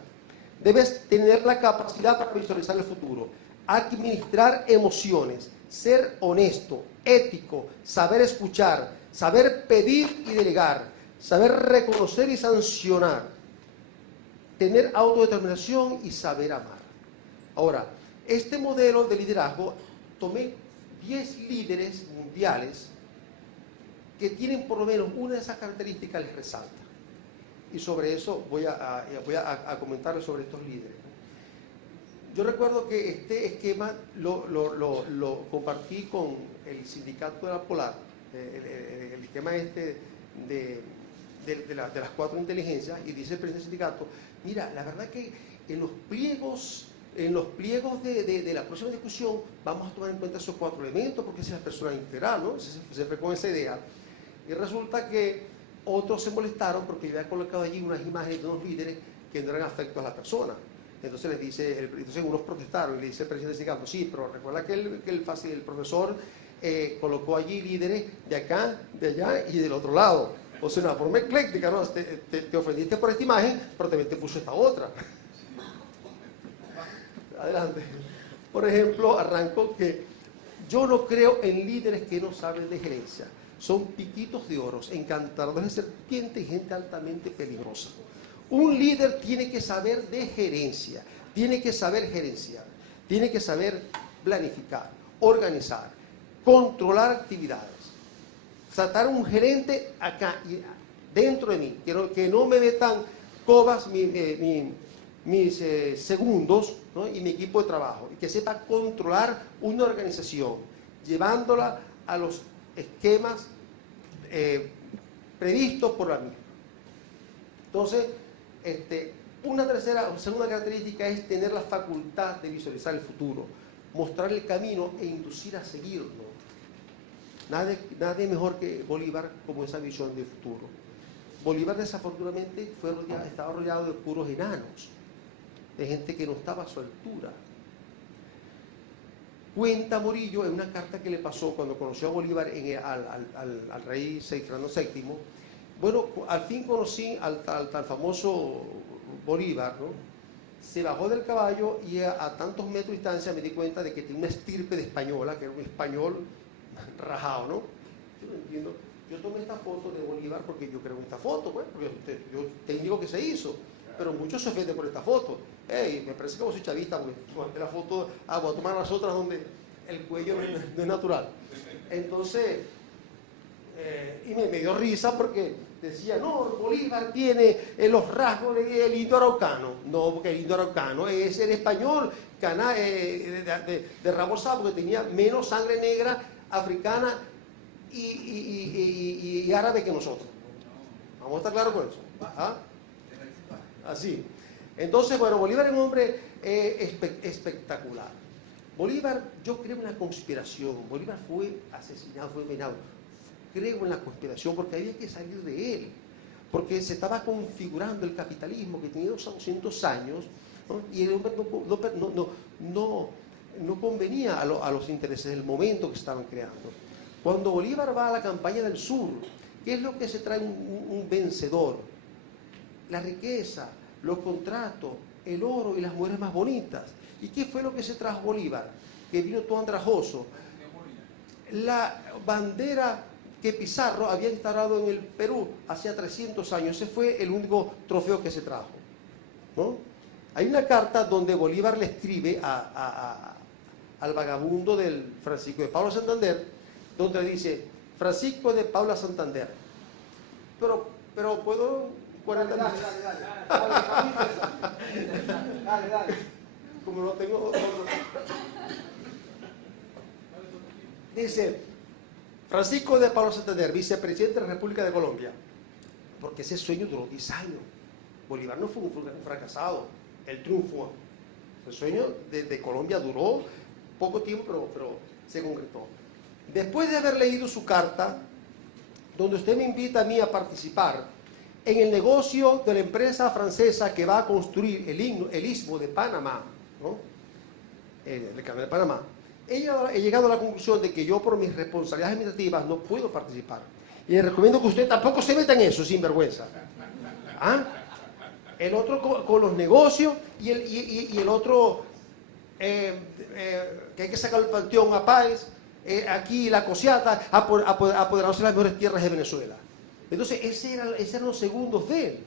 debe tener la capacidad para visualizar el futuro, administrar emociones, ser honesto, ético, saber escuchar, saber pedir y delegar, saber reconocer y sancionar, tener autodeterminación y saber amar. Ahora, este modelo de liderazgo, tomé 10 líderes mundiales que tienen por lo menos una de esas características, les resalta. Y sobre eso voy a comentarles sobre estos líderes. Yo recuerdo que este esquema lo compartí con el sindicato de la Polar, el esquema de las cuatro inteligencias, y dice el presidente del sindicato, mira, la verdad que en los pliegos de la próxima discusión vamos a tomar en cuenta esos cuatro elementos, porque esa es la persona integral, ¿no? Se fue con esa idea. Y resulta que otros se molestaron porque yo había colocado allí unas imágenes de unos líderes que no eran afectos a la persona. Entonces entonces unos protestaron y le dice el presidente del sindicato, sí, pero recuerda que el profesor colocó allí líderes de acá, de allá y del otro lado. O sea, una forma ecléctica, ¿no? Te ofendiste por esta imagen, pero también te puso esta otra. Adelante. Por ejemplo, arranco que yo no creo en líderes que no saben de gerencia. Son piquitos de oros, encantadores de serpiente y gente altamente peligrosa. Un líder tiene que saber de gerencia, tiene que saber gerenciar, tiene que saber planificar, organizar, controlar actividades. Tratar un gerente acá, dentro de mí, que no me metan cobas mis segundos, ¿no? Y mi equipo de trabajo, y que sepa controlar una organización, llevándola a los esquemas previstos por la misma. Entonces, una segunda característica es tener la facultad de visualizar el futuro, mostrar el camino e inducir a seguirlo. Nadie mejor que Bolívar como esa visión de futuro. Bolívar desafortunadamente estaba rodeado de puros enanos, de gente que no estaba a su altura. Cuenta Morillo en una carta que le pasó cuando conoció a Bolívar al rey Fernando VII. Bueno, al fin conocí al tan famoso Bolívar, ¿no? Se bajó del caballo y a tantos metros de distancia me di cuenta de que tenía una estirpe de española, que era un español rajado, ¿no? Yo no entiendo. Yo tomé esta foto de Bolívar porque yo creo en esta foto, pues, porque yo te digo que se hizo, pero muchos se ofenden por esta foto. Hey, me parece como soy chavista, porque la foto, voy a tomar las otras donde el cuello no es natural. Entonces, y me dio risa porque decía, no, Bolívar tiene los rasgos del indio araucano. No, porque el indio araucano es el español de rabo sapo, que tenía menos sangre negra, africana y árabe que nosotros. Vamos a estar claros con eso. ¿Ah? Así. Entonces, bueno, Bolívar es un hombre espectacular. Bolívar, yo creo en una conspiración. Bolívar fue asesinado, fue envenenado. creo en la conspiración porque había que salir de él, porque se estaba configurando el capitalismo que tenía 200 años, ¿no? Y el hombre no convenía a los intereses del momento que estaban creando. Cuando Bolívar va a la campaña del sur, ¿qué es lo que se trae un vencedor? La riqueza, los contratos, el oro y las mujeres más bonitas. ¿Y qué fue lo que se trajo Bolívar? Que vino todo andrajoso. La bandera que Pizarro había instalado en el Perú hacía 300 años. Ese fue el único trofeo que se trajo, ¿no? Hay una carta donde Bolívar le escribe al vagabundo del Francisco de Paula Santander, donde dice: Francisco de Paula Santander. Pero puedo... 40 dale. Como no tengo... Dice: Francisco de Paula Santander, vicepresidente de la República de Colombia. Porque ese sueño duró 10 años. Bolívar no fue un fracasado. El triunfo. El sueño de Colombia duró poco tiempo, pero se concretó. Después de haber leído su carta, donde usted me invita a mí a participar en el negocio de la empresa francesa que va a construir el istmo de Panamá, ¿no? El canal de Panamá, he llegado a la conclusión de que yo, por mis responsabilidades administrativas, no puedo participar. Y le recomiendo que usted tampoco se meta en eso, sin vergüenza. ¿Ah? El otro con los negocios y el otro que hay que sacar el panteón a Páez, aquí la Cosiata, apoderándose de las mejores tierras de Venezuela. Entonces, ese eran los segundos de él.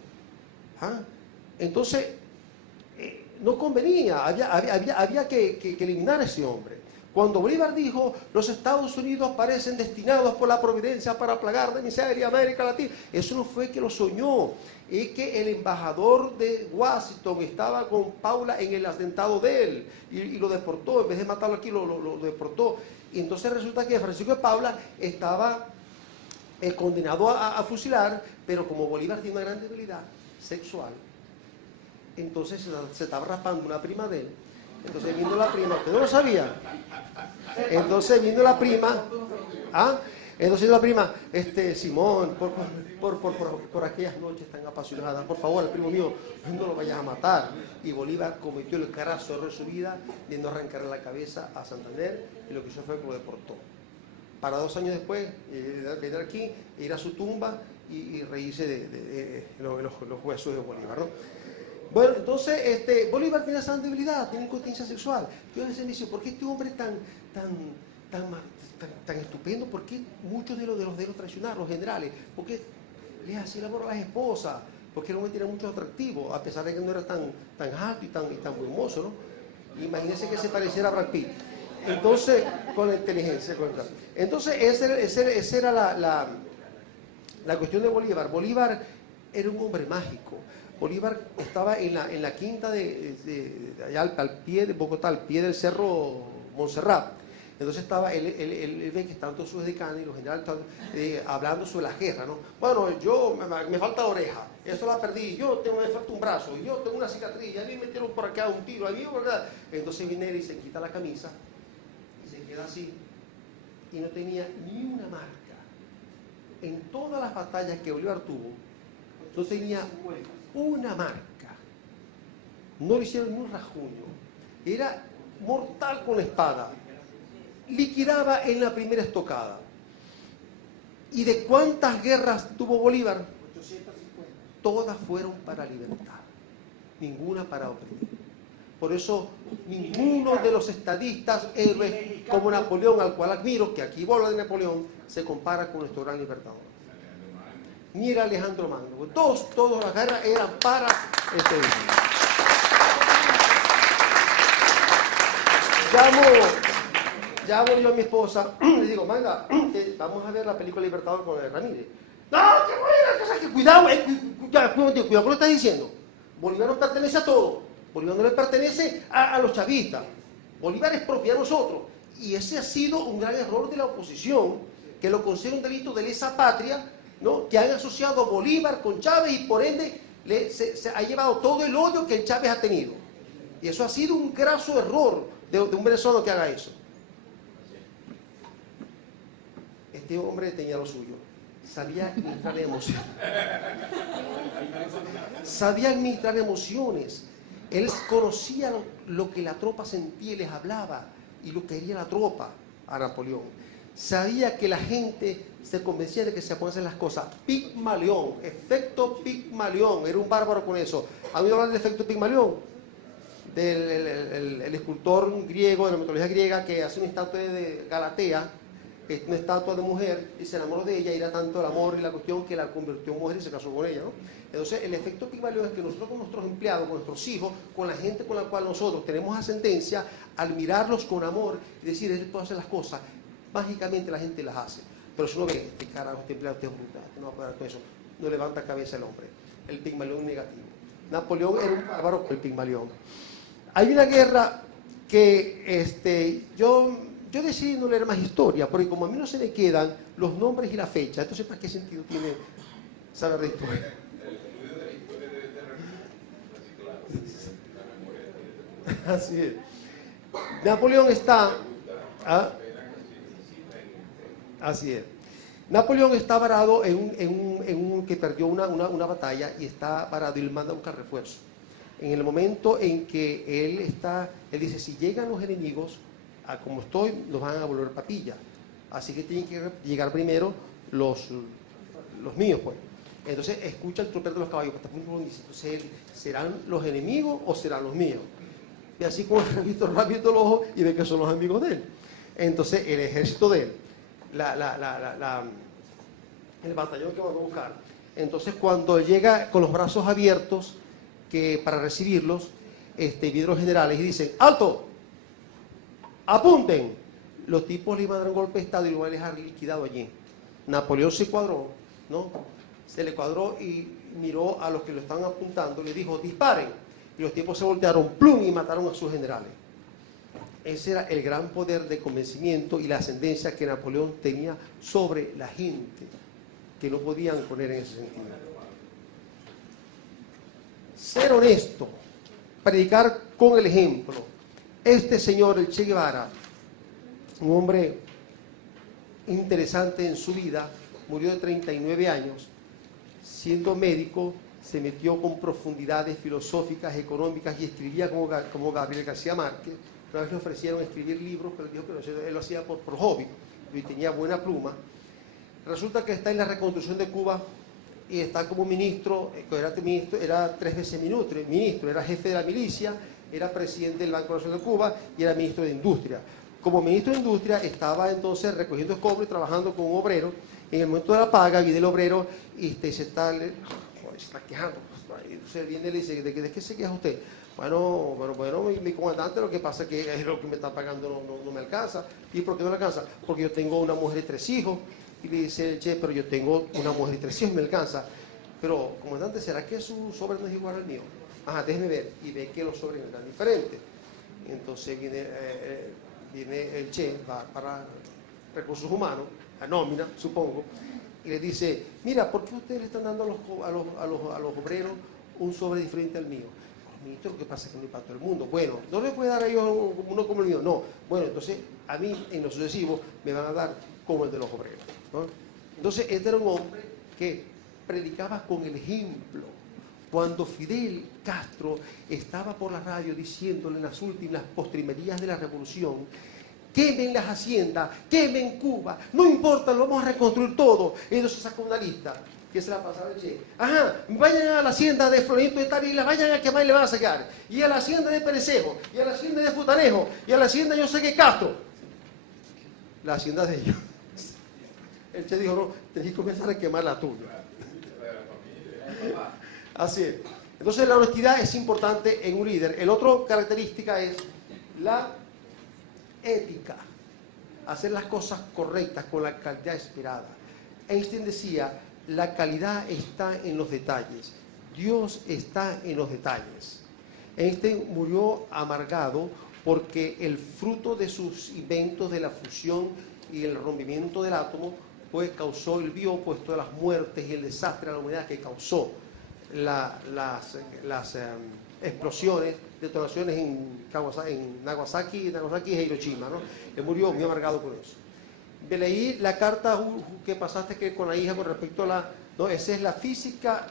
¿Ah? Entonces, no convenía, había que eliminar a ese hombre. Cuando Bolívar dijo: los Estados Unidos parecen destinados por la providencia para plagar de miseria a América Latina, eso no fue que lo soñó, es que el embajador de Washington estaba con Paula en el atentado de él y lo deportó. En vez de matarlo aquí, lo deportó. Y entonces resulta que Francisco de Paula estaba condenado a fusilar, pero como Bolívar tiene una gran debilidad sexual, entonces se estaba raspando una prima de él. Entonces vino la prima, usted no lo sabía. Entonces vino la prima, ¿ah? Entonces la prima, Simón, por aquellas noches tan apasionadas, por favor, el primo mío, no lo vayas a matar. Y Bolívar cometió el carazo error de su vida de no arrancarle la cabeza a Santander, y lo que hizo fue que lo deportó. Para 2 años después, venir aquí, ir a su tumba y reírse de los huesos de Bolívar, ¿no? Bueno, entonces, Bolívar tiene esa debilidad, tiene incontinencia sexual. Yo les decía: ¿por qué este hombre tan estupendo? ¿Por qué muchos de los traicionaron, los generales? ¿Por qué les hacía el amor a las esposas? Porque el hombre tenía mucho atractivo, a pesar de que no era tan alto y tan buen mozo, ¿no? Imagínense que se pareciera a Brad Pitt. Entonces, con la inteligencia. Entonces, esa era la cuestión de Bolívar. Bolívar era un hombre mágico. Bolívar estaba en la quinta de allá al pie de Bogotá, al pie del cerro Montserrat. Entonces estaba, él ve que están todos sus decanes y los generales están hablando sobre la guerra, ¿no? Bueno, me falta la oreja, eso la perdí, me falta un brazo, yo tengo una cicatriz, a mí me metieron por acá un tiro, a mí, ¿verdad? Entonces viene él y se quita la camisa y se queda así y no tenía ni una marca. En todas las batallas que Bolívar tuvo, no tenía una marca, no le hicieron ni un rasguño, era mortal con la espada, liquidaba en la primera estocada. ¿Y de cuántas guerras tuvo Bolívar? 850. Todas fueron para libertad, ninguna para oprimir. Por eso ninguno de los estadistas héroes como Napoleón, al cual admiro, que aquí habla de Napoleón, se compara con nuestro gran libertador. Ni era Alejandro Magno. Todas las guerras eran para el pueblo. Llamo yo a mi esposa, le digo: Magda, vamos a ver la película Libertador con el Ramírez. No, que cuidado, cuidado con lo que estás diciendo. Bolívar no pertenece a todo. Bolívar no le pertenece a los chavistas. Bolívar es propiedad de nosotros. Y ese ha sido un gran error de la oposición, que lo considera un delito de lesa patria, ¿no? Que han asociado a Bolívar con Chávez y por ende se ha llevado todo el odio que el Chávez ha tenido. Y eso ha sido un graso error de un venezolano que haga eso. este hombre tenía lo suyo. Sabía administrar emociones. Sabía administrar emociones. Él conocía lo que la tropa sentía y les hablaba, y lo que quería la tropa a Napoleón. Sabía que la gente se convencía de que se pueden hacer las cosas. Pigmalión, efecto Pigmalión, era un bárbaro con eso. ¿Han oído hablar del efecto Pigmalión? El escultor griego, de la mitología griega, que hace una estatua de Galatea, una estatua de mujer, y se enamoró de ella, y era tanto el amor y la cuestión que la convirtió en mujer y se casó con ella, ¿no? Entonces, el efecto Pigmalión es que nosotros con nuestros empleados, con nuestros hijos, con la gente con la cual nosotros tenemos ascendencia, al mirarlos con amor y decir, él puede hacer las cosas, mágicamente la gente las hace. Pero si uno ve, este carajo, este empleado, este es brutal, no va a poder con eso, no levanta cabeza el hombre. El Pigmalión negativo. Napoleón era un bárbaro con el Pigmalión. Hay una guerra que yo decidí no leer más historia, porque como a mí no se me quedan los nombres y la fecha, entonces ¿para qué sentido tiene saber de historia? Así es. Napoleón está... Así es. Napoleón está varado que perdió una batalla y está varado y le manda a buscar refuerzo. En el momento en que él dice, si llegan los enemigos, a como estoy, nos van a volver papilla. Así que tienen que llegar primero los míos, pues. Entonces escucha el tropel de los caballos, entonces, ¿serán los enemigos o serán los míos? Y así como rápido el ojo y ve que son los amigos de él. Entonces el ejército de él, el batallón que van a buscar. Entonces cuando llega con los brazos abiertos para recibirlos, vienen los generales y dicen, ¡alto! ¡Apunten! Los tipos le iban a dar un golpe de estado y lo iban a dejar liquidado allí. Napoleón se cuadró, ¿no? Se le cuadró y miró a los que lo estaban apuntando y le dijo, disparen. Y los tipos se voltearon, plum, y mataron a sus generales. Ese era el gran poder de convencimiento y la ascendencia que Napoleón tenía sobre la gente, que no podían poner en ese sentido. Ser honesto, predicar con el ejemplo. Este señor, el Che Guevara, un hombre interesante en su vida, murió de 39 años, siendo médico, se metió con profundidades filosóficas, económicas y escribía como Gabriel García Márquez. Una vez le ofrecieron escribir libros, pero él dijo que él lo hacía por hobby y tenía buena pluma. Resulta que está en la reconstrucción de Cuba y está como ministro, era 3 veces ministro, era jefe de la milicia, era presidente del Banco Nacional de Cuba y era ministro de Industria. Como ministro de Industria estaba entonces recogiendo escombros y trabajando con un obrero. En el momento de la paga viene el obrero y se está quejando. Entonces viene y le dice, ¿de qué se queja usted? Bueno, mi comandante, lo que pasa es que lo que me está pagando no me alcanza. ¿Y por qué no le alcanza? Porque yo tengo una mujer y 3 hijos. Y le dice el Che, pero yo tengo una mujer y 3 hijos, me alcanza. Pero, comandante, ¿será que su sobre no es igual al mío? Ajá, déjeme ver. Y ve que los sobres eran diferentes. Entonces viene el Che, va para recursos humanos, a nómina, supongo, y le dice, mira, ¿por qué ustedes le están dando a los obreros un sobre diferente al mío? Ministro, lo que pasa es que no hay para todo el mundo. Bueno, ¿no le puede dar a ellos uno como el mío? No. Bueno, entonces a mí en lo sucesivo me van a dar como el de los obreros, ¿no? Entonces este era un hombre que predicaba con el ejemplo. Cuando Fidel Castro estaba por la radio diciéndole en las últimas postrimerías de la revolución, quemen las haciendas, quemen Cuba, no importa, lo vamos a reconstruir todo. Entonces sacó una lista que se la pasaba el Che. Ajá, vayan a la hacienda de Florento de Tarila, vayan a quemar y le van a sacar. Y a la hacienda de Perecejo, y a la hacienda de Futanejo, y a la hacienda yo sé que Castro. La hacienda de ellos. El Che dijo, no, tenés que comenzar a quemar la tuya. Así es. Entonces la honestidad es importante en un líder. El otro característica es la ética. Hacer las cosas correctas con la calidad esperada. Einstein decía, la calidad está en los detalles. Dios está en los detalles. Einstein murió amargado porque el fruto de sus inventos de la fusión y el rompimiento del átomo pues causó el biopuesto de las muertes y el desastre a la humanidad que causó las explosiones, detonaciones en Nagasaki y Hiroshima, ¿no? Él murió muy amargado con eso. Me leí la carta que pasaste con la hija con respecto a la... ¿no? Esa es la física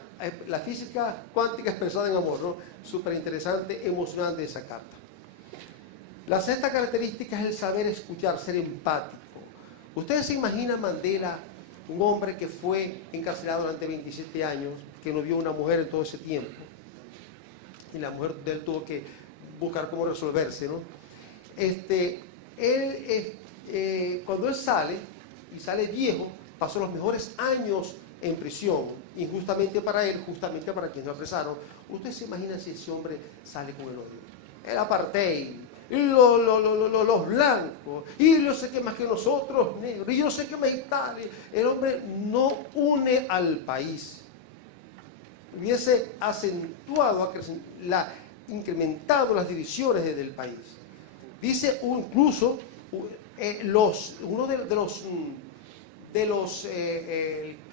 cuántica expresada en amor, ¿no? Súper interesante, emocionante esa carta. La sexta característica es el saber escuchar, ser empático. Ustedes se imaginan Mandela, un hombre que fue encarcelado durante 27 años, que no vio una mujer en todo ese tiempo, y la mujer de él tuvo que buscar cómo resolverse, ¿no? Cuando él sale, y sale viejo, pasó los mejores años en prisión, injustamente para él, justamente para quienes lo apresaron. Ustedes se imaginan si ese hombre sale con el odio. El apartheid, los blancos, y yo sé que más que nosotros, negros, y yo sé que más Italia. El hombre no une al país. Hubiese acentuado, incrementado las divisiones del país. Dice incluso uno de los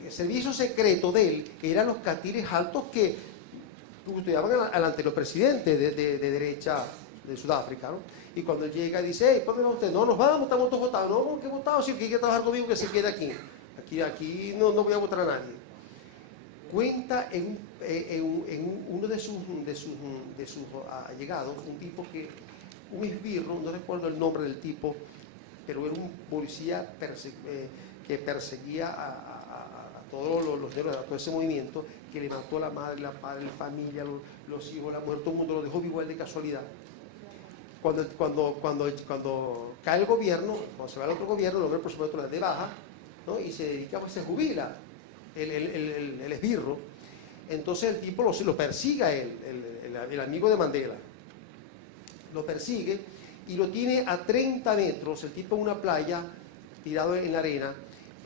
servicios secretos de él eran los catires altos que custodiaban al anterior presidente de derecha de Sudáfrica, ¿no? Y cuando él llega dice, hey, ¿dónde va usted? No, nos vamos, estamos todos votados. No, ¿cómo que votados? Si el que quiere trabajar conmigo que se quede aquí. Aquí no voy a votar a nadie. Cuenta en uno de sus allegados, un tipo un esbirro, no recuerdo el nombre del tipo, pero era un policía que perseguía a todos los negros, a todo ese movimiento, que le mató a la madre, la padre, la familia, los hijos, la mujer, todo el mundo lo dejó vivo de casualidad. Cuando cae el gobierno, cuando se va al otro gobierno, el hombre por supuesto la de baja, ¿no? Y se dedica, pues se jubila el esbirro. Entonces el tipo lo persigue a él, el amigo de Mandela. Lo persigue y lo tiene a 30 metros, el tipo en una playa, tirado en la arena.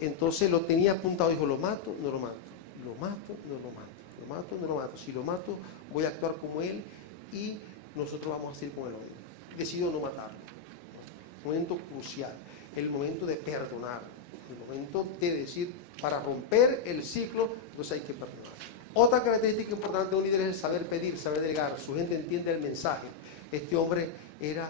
Entonces lo tenía apuntado, dijo, lo mato, no lo mato, lo mato, no lo mato, lo mato, no lo mato. Si lo mato, voy a actuar como él y nosotros vamos a seguir con el odio. Decido no matarlo. Momento crucial, el momento de perdonar, el momento de decir, para romper el ciclo, pues hay que perdonar. Otra característica importante de un líder es el saber pedir, saber delegar. Su gente entiende el mensaje. Este hombre era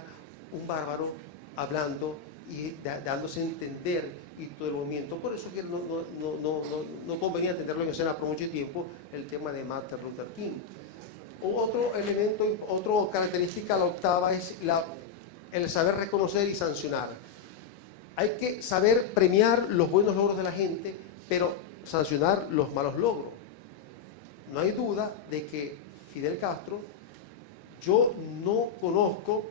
un bárbaro hablando y dándose a entender y todo el movimiento. Por eso que no convenía tenerlo en escena por mucho tiempo, el tema de Martin Luther King. Otro elemento, otra característica, la octava, es el saber reconocer y sancionar. Hay que saber premiar los buenos logros de la gente, pero sancionar los malos logros. No hay duda de que Fidel Castro, yo no conozco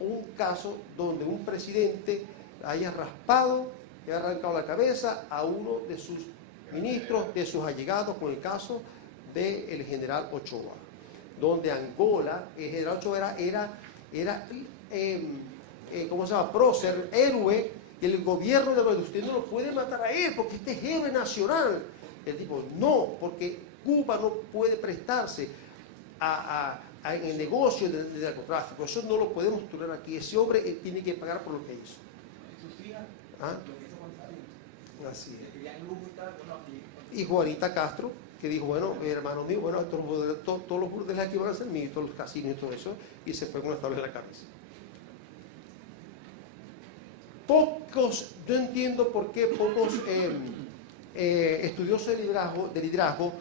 un caso donde un presidente haya raspado, haya arrancado la cabeza a uno de sus ministros, de sus allegados, con el caso del general Ochoa, donde Angola, el general Ochoa era ¿cómo se llama? Prócer, héroe, y el gobierno de usted no lo puede matar a él porque este es héroe nacional. El tipo, no, porque Cuba no puede prestarse en el negocio del narcotráfico. Eso no lo podemos tolerar aquí. Ese hombre tiene que pagar por lo que hizo. ¿Ah? Así es. Y Juanita Castro, que dijo, bueno, hermano mío, bueno, todos los burdeles aquí van a ser míos, todos los casinos y todo eso, y se fue con una tabla en la cabeza. Yo entiendo por qué pocos estudiosos de liderazgo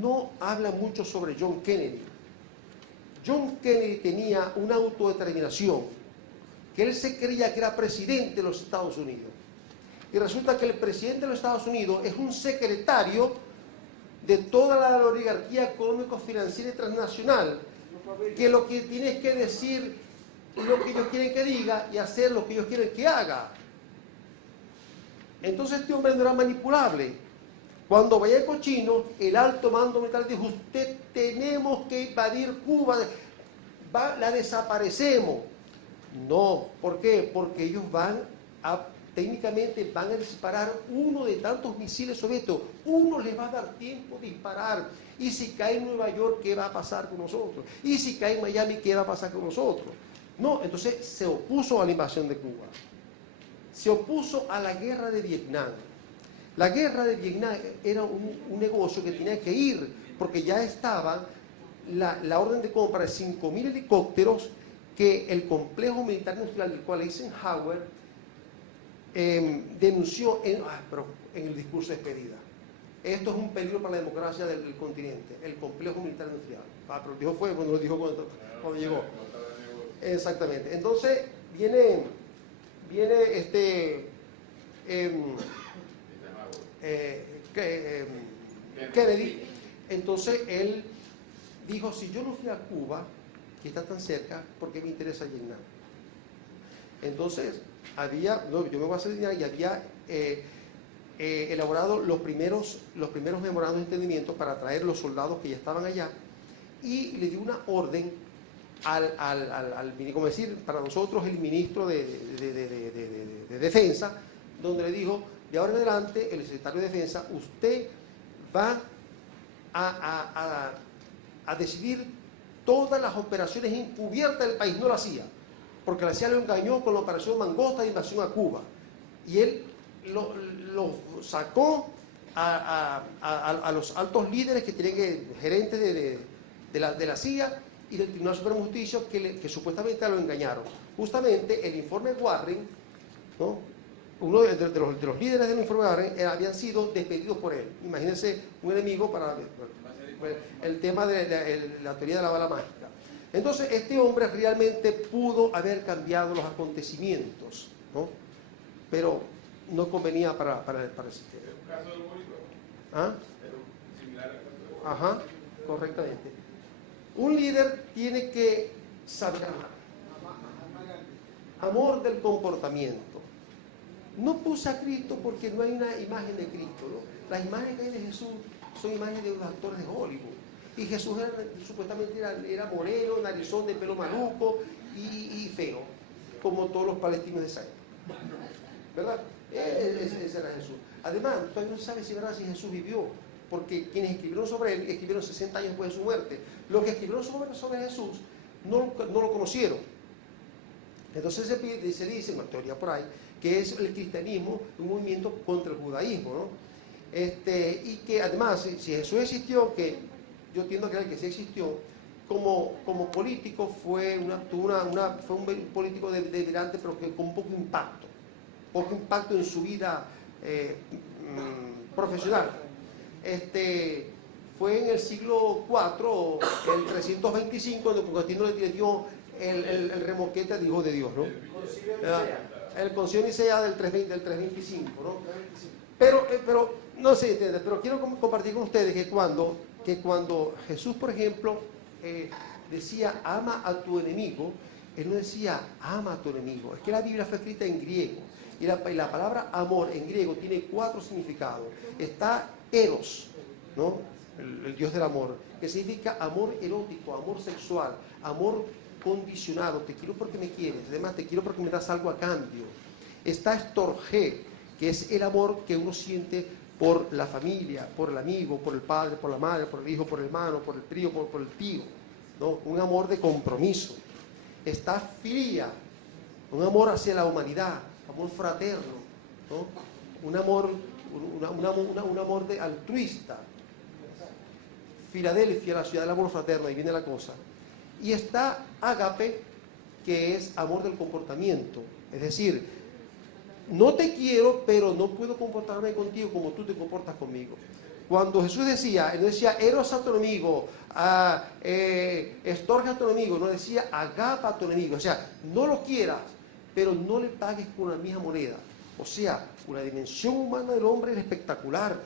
no hablan mucho sobre John Kennedy. John Kennedy tenía una autodeterminación, que él se creía que era presidente de los Estados Unidos. Y resulta que el presidente de los Estados Unidos es un secretario de toda la oligarquía económico-financiera y transnacional, que lo que tiene es que decir lo que ellos quieren que diga y hacer lo que ellos quieren que haga. Entonces este hombre no era manipulable. Cuando vaya el cochino, el alto mando militar dijo, usted tenemos que invadir Cuba, la desaparecemos. No, ¿por qué? Porque ellos técnicamente van a disparar uno de tantos misiles soviéticos. Uno les va a dar tiempo de disparar. Y si cae en Nueva York, ¿qué va a pasar con nosotros? Y si cae en Miami, ¿qué va a pasar con nosotros? No, entonces se opuso a la invasión de Cuba. Se opuso a la guerra de Vietnam. La guerra de Vietnam era un negocio que tenía que ir, porque ya estaba la orden de compra de 5.000 helicópteros que el complejo militar industrial del cual Eisenhower denunció en el discurso de despedida. Esto es un peligro para la democracia del continente, el complejo militar industrial. Pero dijo fue, bueno, lo dijo cuando llegó. Exactamente. Entonces viene Kennedy. Entonces él dijo, si yo no fui a Cuba, que está tan cerca, ¿por qué me interesa Vietnam? Entonces yo me voy a hacer y había elaborado los primeros memorandos de entendimiento para traer los soldados que ya estaban allá, y le dio una orden como decir, para nosotros el ministro de Defensa, donde le dijo, de ahora en adelante, el secretario de Defensa, usted va a decidir todas las operaciones encubiertas del país. No lo hacía, porque la CIA lo engañó con la operación Mangosta de invasión a Cuba, y él lo sacó a los altos líderes que tienen gerentes de la CIA y del Tribunal Supremo de Justicia que supuestamente lo engañaron. Justamente el informe Warren, ¿no? Uno de los líderes del informe Warren habían sido despedidos por él. Imagínense un enemigo para el tema de la teoría de la bala mágica. Entonces este hombre realmente pudo haber cambiado los acontecimientos, ¿no? Pero no convenía para el sistema. ¿Es un caso del Bolívar? ¿Ah? ¿Es similar al caso del Bolívar? Ajá, correctamente. Un líder tiene que saber amar. Amor del comportamiento. No puse a Cristo porque no hay una imagen de Cristo, ¿no? Las imágenes que hay de Jesús son imágenes de los actores de Hollywood. Y Jesús supuestamente era moreno, narizón, de pelo maluco y feo, como todos los palestinos de esa época. ¿Verdad? Ese era Jesús. Además, todavía no se sabe si Jesús vivió, porque quienes escribieron sobre él escribieron 60 años después de su muerte. Los que escribieron sobre Jesús no lo conocieron. Entonces se dice, una teoría por ahí, que es el cristianismo un movimiento contra el judaísmo, ¿no? Y que además, si Jesús existió, que yo tiendo a creer que sí existió, como político fue un político delirante, pero que con poco impacto en su vida profesional. Fue en el siglo IV, el 325, cuando Constantino le dio el remoquete al Hijo de Dios, ¿no? El Concilio de Nicea del 325, ¿no? Pero no se entiende, pero quiero compartir con ustedes que cuando Jesús, por ejemplo, decía ama a tu enemigo, él no decía ama a tu enemigo. Es que la Biblia fue escrita en griego, y la palabra amor en griego tiene 4 significados. Está eros, ¿no? El Dios del amor, que significa amor erótico, amor sexual, amor condicionado. Te quiero porque me quieres, además te quiero porque me das algo a cambio. Está estorgé, que es el amor que uno siente por la familia, por el amigo, por el padre, por la madre, por el hijo, por el hermano, por el trío, por el tío, ¿no? Un amor de compromiso. Está filia, un amor hacia la humanidad, amor fraterno, ¿no? Un amor altruista. Filadelfia, la ciudad del amor fraterno, ahí viene la cosa. Y está ágape, que es amor del comportamiento. Es decir, no te quiero, pero no puedo comportarme contigo como tú te comportas conmigo. Cuando Jesús decía, él no decía eros a tu enemigo, estorga a tu enemigo, no decía agapa a tu enemigo. O sea, no lo quieras, pero no le pagues con la misma moneda. O sea, una dimensión humana del hombre era espectacular.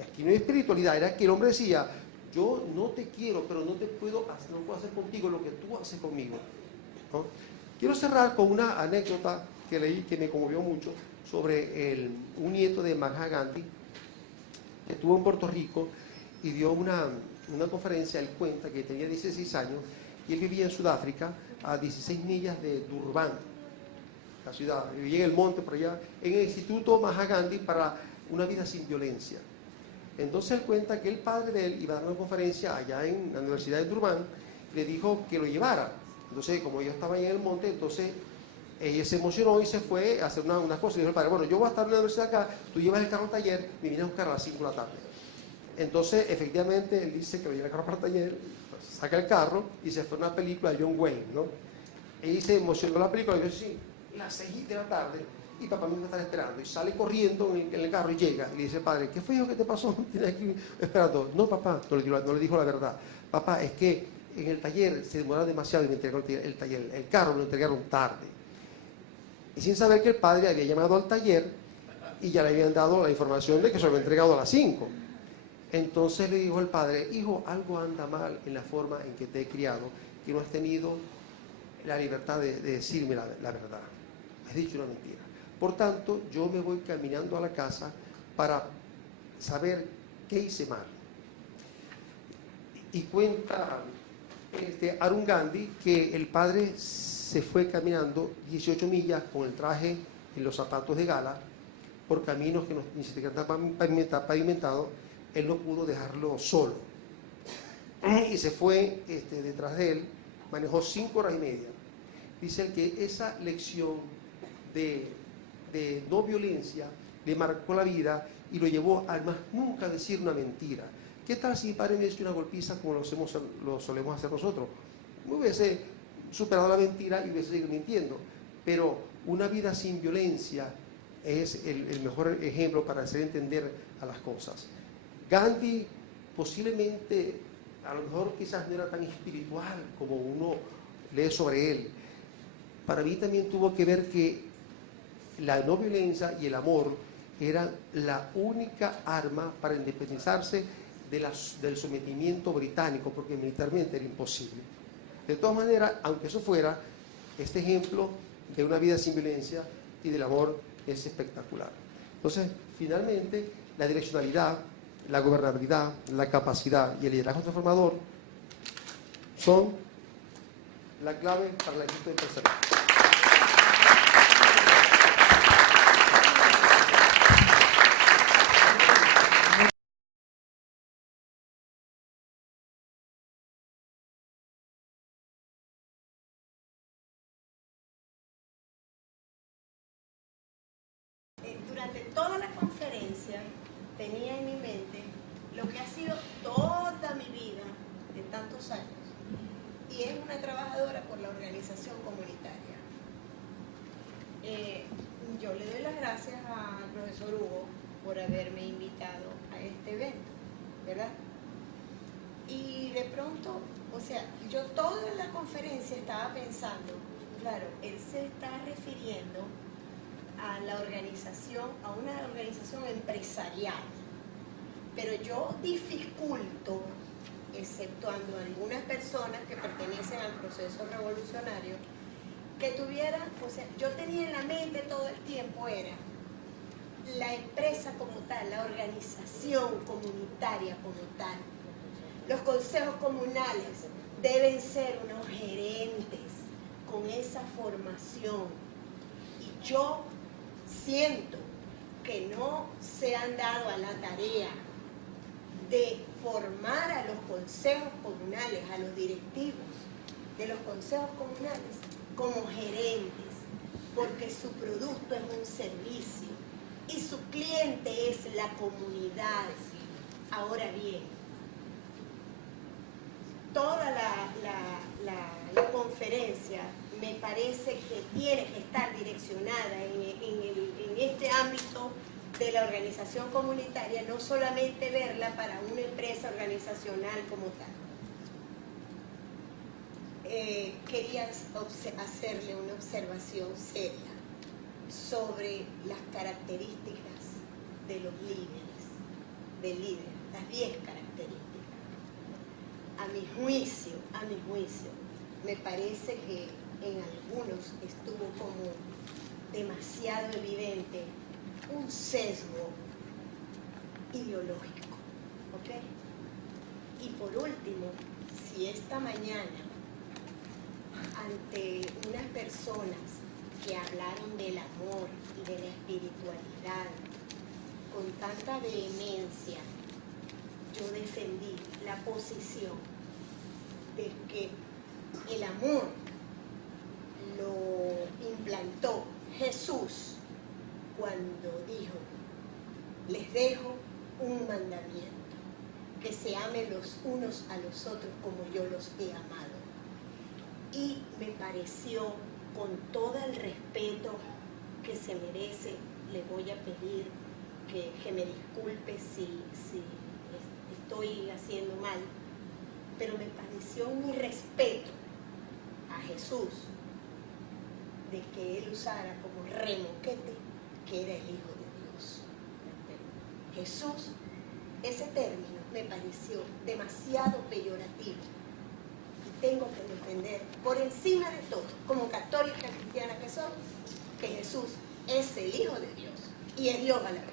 Aquí no hay espiritualidad, era que el hombre decía, yo no te quiero, pero no puedo hacer contigo lo que tú haces conmigo, ¿no? Quiero cerrar con una anécdota que leí que me conmovió mucho sobre un nieto de Mahatma Gandhi que estuvo en Puerto Rico y dio una conferencia. Él cuenta que tenía 16 años y él vivía en Sudáfrica, a 16 millas de Durban, la ciudad. Vivía en el monte por allá, en el Instituto Mahatma Gandhi para una vida sin violencia. Entonces él cuenta que el padre de él iba a dar una conferencia allá en la Universidad de Durban, le dijo que lo llevara. Entonces, como yo estaba ahí en el monte, entonces ella se emocionó y se fue a hacer unas cosas. Y dijo el padre, bueno, yo voy a estar en la universidad acá, tú llevas el carro al taller, me vienes a buscar a las 5 de la tarde. Entonces, efectivamente, él dice que lo lleva el carro para el taller, saca el carro y se fue a una película de John Wayne, ¿no? Y se emocionó la película, y yo sí, las 6 de la tarde, y papá me va a estar esperando. Y sale corriendo en el carro y llega y le dice, padre, ¿qué fue lo que te pasó? Tienes aquí esperando. No, papá, no le dijo la verdad. Papá, es que en el taller se demoraron demasiado y me entregaron el carro me lo entregaron tarde. Y sin saber que el padre había llamado al taller y ya le habían dado la información de que se lo había entregado a las 5. Entonces le dijo el padre, hijo, algo anda mal en la forma en que te he criado, que no has tenido la libertad de decirme la verdad. Has dicho una mentira. Por tanto, yo me voy caminando a la casa para saber qué hice mal. Y cuenta Arun Gandhi que el padre se fue caminando 18 millas con el traje y los zapatos de gala por caminos que ni siquiera estaban pavimentados. Él no pudo dejarlo solo. Y se fue detrás de él, manejó 5 horas y media. Dice él que esa lección de no violencia le marcó la vida y lo llevó a más nunca decir una mentira. ¿Qué tal si mi padre me hubiese hecho una golpiza como lo solemos hacer nosotros? Me hubiese superado la mentira y hubiese seguido mintiendo. Pero una vida sin violencia es el mejor ejemplo para hacer entender a las cosas. Gandhi posiblemente, a lo mejor quizás no era tan espiritual como uno lee sobre él. Para mí también tuvo que ver que la no violencia y el amor eran la única arma para independizarse del sometimiento británico, porque militarmente era imposible. De todas maneras, aunque eso fuera, este ejemplo de una vida sin violencia y del amor es espectacular. Entonces, finalmente, la direccionalidad, la gobernabilidad, la capacidad y el liderazgo transformador son la clave para el éxito empresarial. Durante toda la conferencia tenía en mi mente lo que ha sido toda mi vida de tantos años, y es una trabajadora por la organización comunitaria. Yo le doy las gracias al profesor Hugo por haberme invitado a este evento, ¿verdad? Y de pronto, o sea, yo toda la conferencia estaba pensando, claro, él se está refiriendo a la organización, a una organización empresarial, pero yo dificulto, exceptuando algunas personas que pertenecen al proceso revolucionario, que tuvieran, o sea, yo tenía en la mente todo el tiempo era la empresa como tal, la organización comunitaria como tal. Los consejos comunales deben ser unos gerentes con esa formación, y yo siento que no se han dado a la tarea de formar a los consejos comunales, a los directivos de los consejos comunales como gerentes, porque su producto es un servicio y su cliente es la comunidad. Ahora bien, toda la conferencia me parece que tiene que estar direccionada en este ámbito de la organización comunitaria, no solamente verla para una empresa organizacional como tal. Quería hacerle una observación seria sobre las características de los líderes, las 10 características. A mi juicio, me parece que en algunos estuvo como demasiado evidente un sesgo ideológico, ¿ok? Y por último, si esta mañana, ante unas personas que hablaron del amor y de la espiritualidad con tanta vehemencia, yo defendí la posición de que el amor lo implantó Jesús cuando dijo: les dejo un mandamiento, que se amen los unos a los otros como yo los he amado. Y me pareció, con todo el respeto que se merece, le voy a pedir que me disculpe si estoy haciendo mal, pero me pareció un irrespeto a Jesús de que él usara como remoquete que era el Hijo de Dios. Jesús, ese término me pareció demasiado peyorativo y tengo que defender por encima de todo, como católica cristiana que soy, que Jesús es el Hijo de Dios y es Dios a la vez.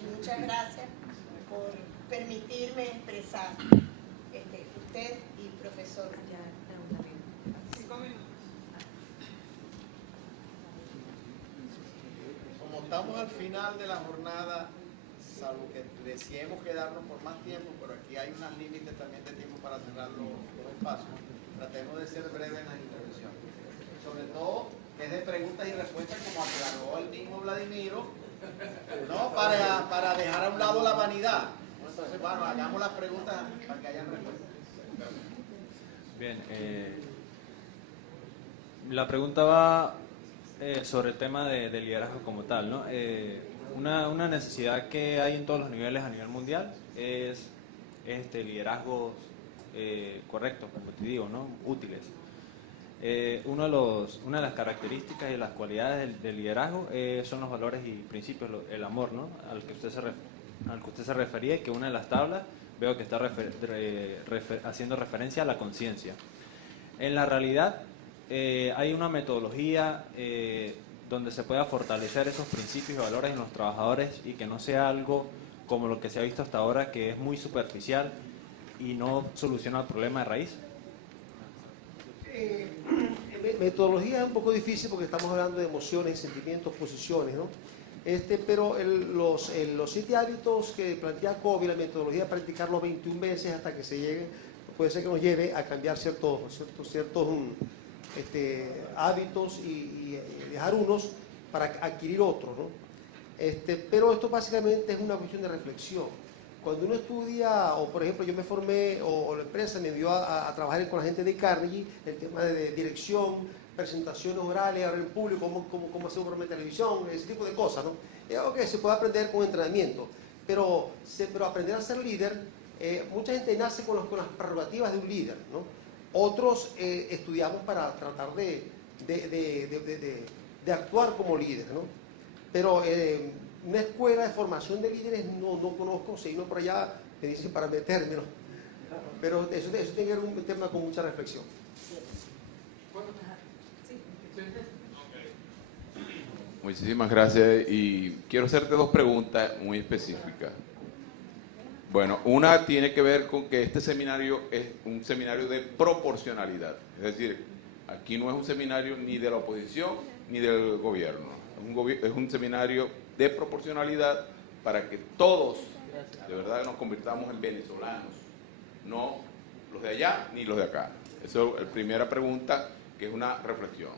Y muchas gracias por permitirme expresar usted y profesor. 5 minutos. Como estamos al final de la jornada, salvo que deseemos quedarnos por más tiempo, pero aquí hay unos límites también de tiempo para cerrar los espacios, tratemos de ser breves en las intervenciones. Sobre todo, que es de preguntas y respuestas, como aclaró el mismo Vladimiro, ¿no? Para dejar a un lado la vanidad. Entonces, bueno, hagamos las preguntas para que hayan respuestas. Bien, la pregunta va sobre el tema de liderazgo como tal, ¿no? Una necesidad que hay en todos los niveles a nivel mundial es liderazgos correctos, como te digo, ¿no? Útiles. Una de las características y las cualidades del liderazgo son los valores y principios, el amor, ¿no? Al que usted se refería, y que una de las tablas veo que está haciendo referencia a la conciencia. En la realidad hay una metodología donde se pueda fortalecer esos principios y valores en los trabajadores y que no sea algo como lo que se ha visto hasta ahora, que es muy superficial y no soluciona el problema de raíz. Metodología es un poco difícil porque estamos hablando de emociones, sentimientos, posiciones, ¿no? Pero los 7 hábitos que plantea Covey, la metodología de practicarlo 21 veces hasta que se llegue, puede ser que nos lleve a cambiar ciertos hábitos y dejar unos para adquirir otros, ¿no? Pero esto básicamente es una cuestión de reflexión. Cuando uno estudia, o por ejemplo yo me formé, o la empresa me envió a trabajar con la gente de Carnegie, el tema de dirección, presentaciones orales, hablar en público, cómo hacer un programa de televisión, ese tipo de cosas, ¿no? Okay, se puede aprender con entrenamiento, pero aprender a ser líder, mucha gente nace con las prerrogativas de un líder, ¿no? Otros estudiamos para tratar de actuar como líder, ¿no? Pero una escuela de formación de líderes no conozco, si no por allá me dicen para meterme, ¿no? Pero eso tiene que ser un tema con mucha reflexión. Muchísimas gracias y quiero hacerte 2 preguntas muy específicas. Bueno, una tiene que ver con que este seminario es un seminario de proporcionalidad, es decir, aquí no es un seminario ni de la oposición ni del gobierno, es un seminario de proporcionalidad para que todos de verdad nos convirtamos en venezolanos, no los de allá ni los de acá. Esa es la primera pregunta, que es una reflexión.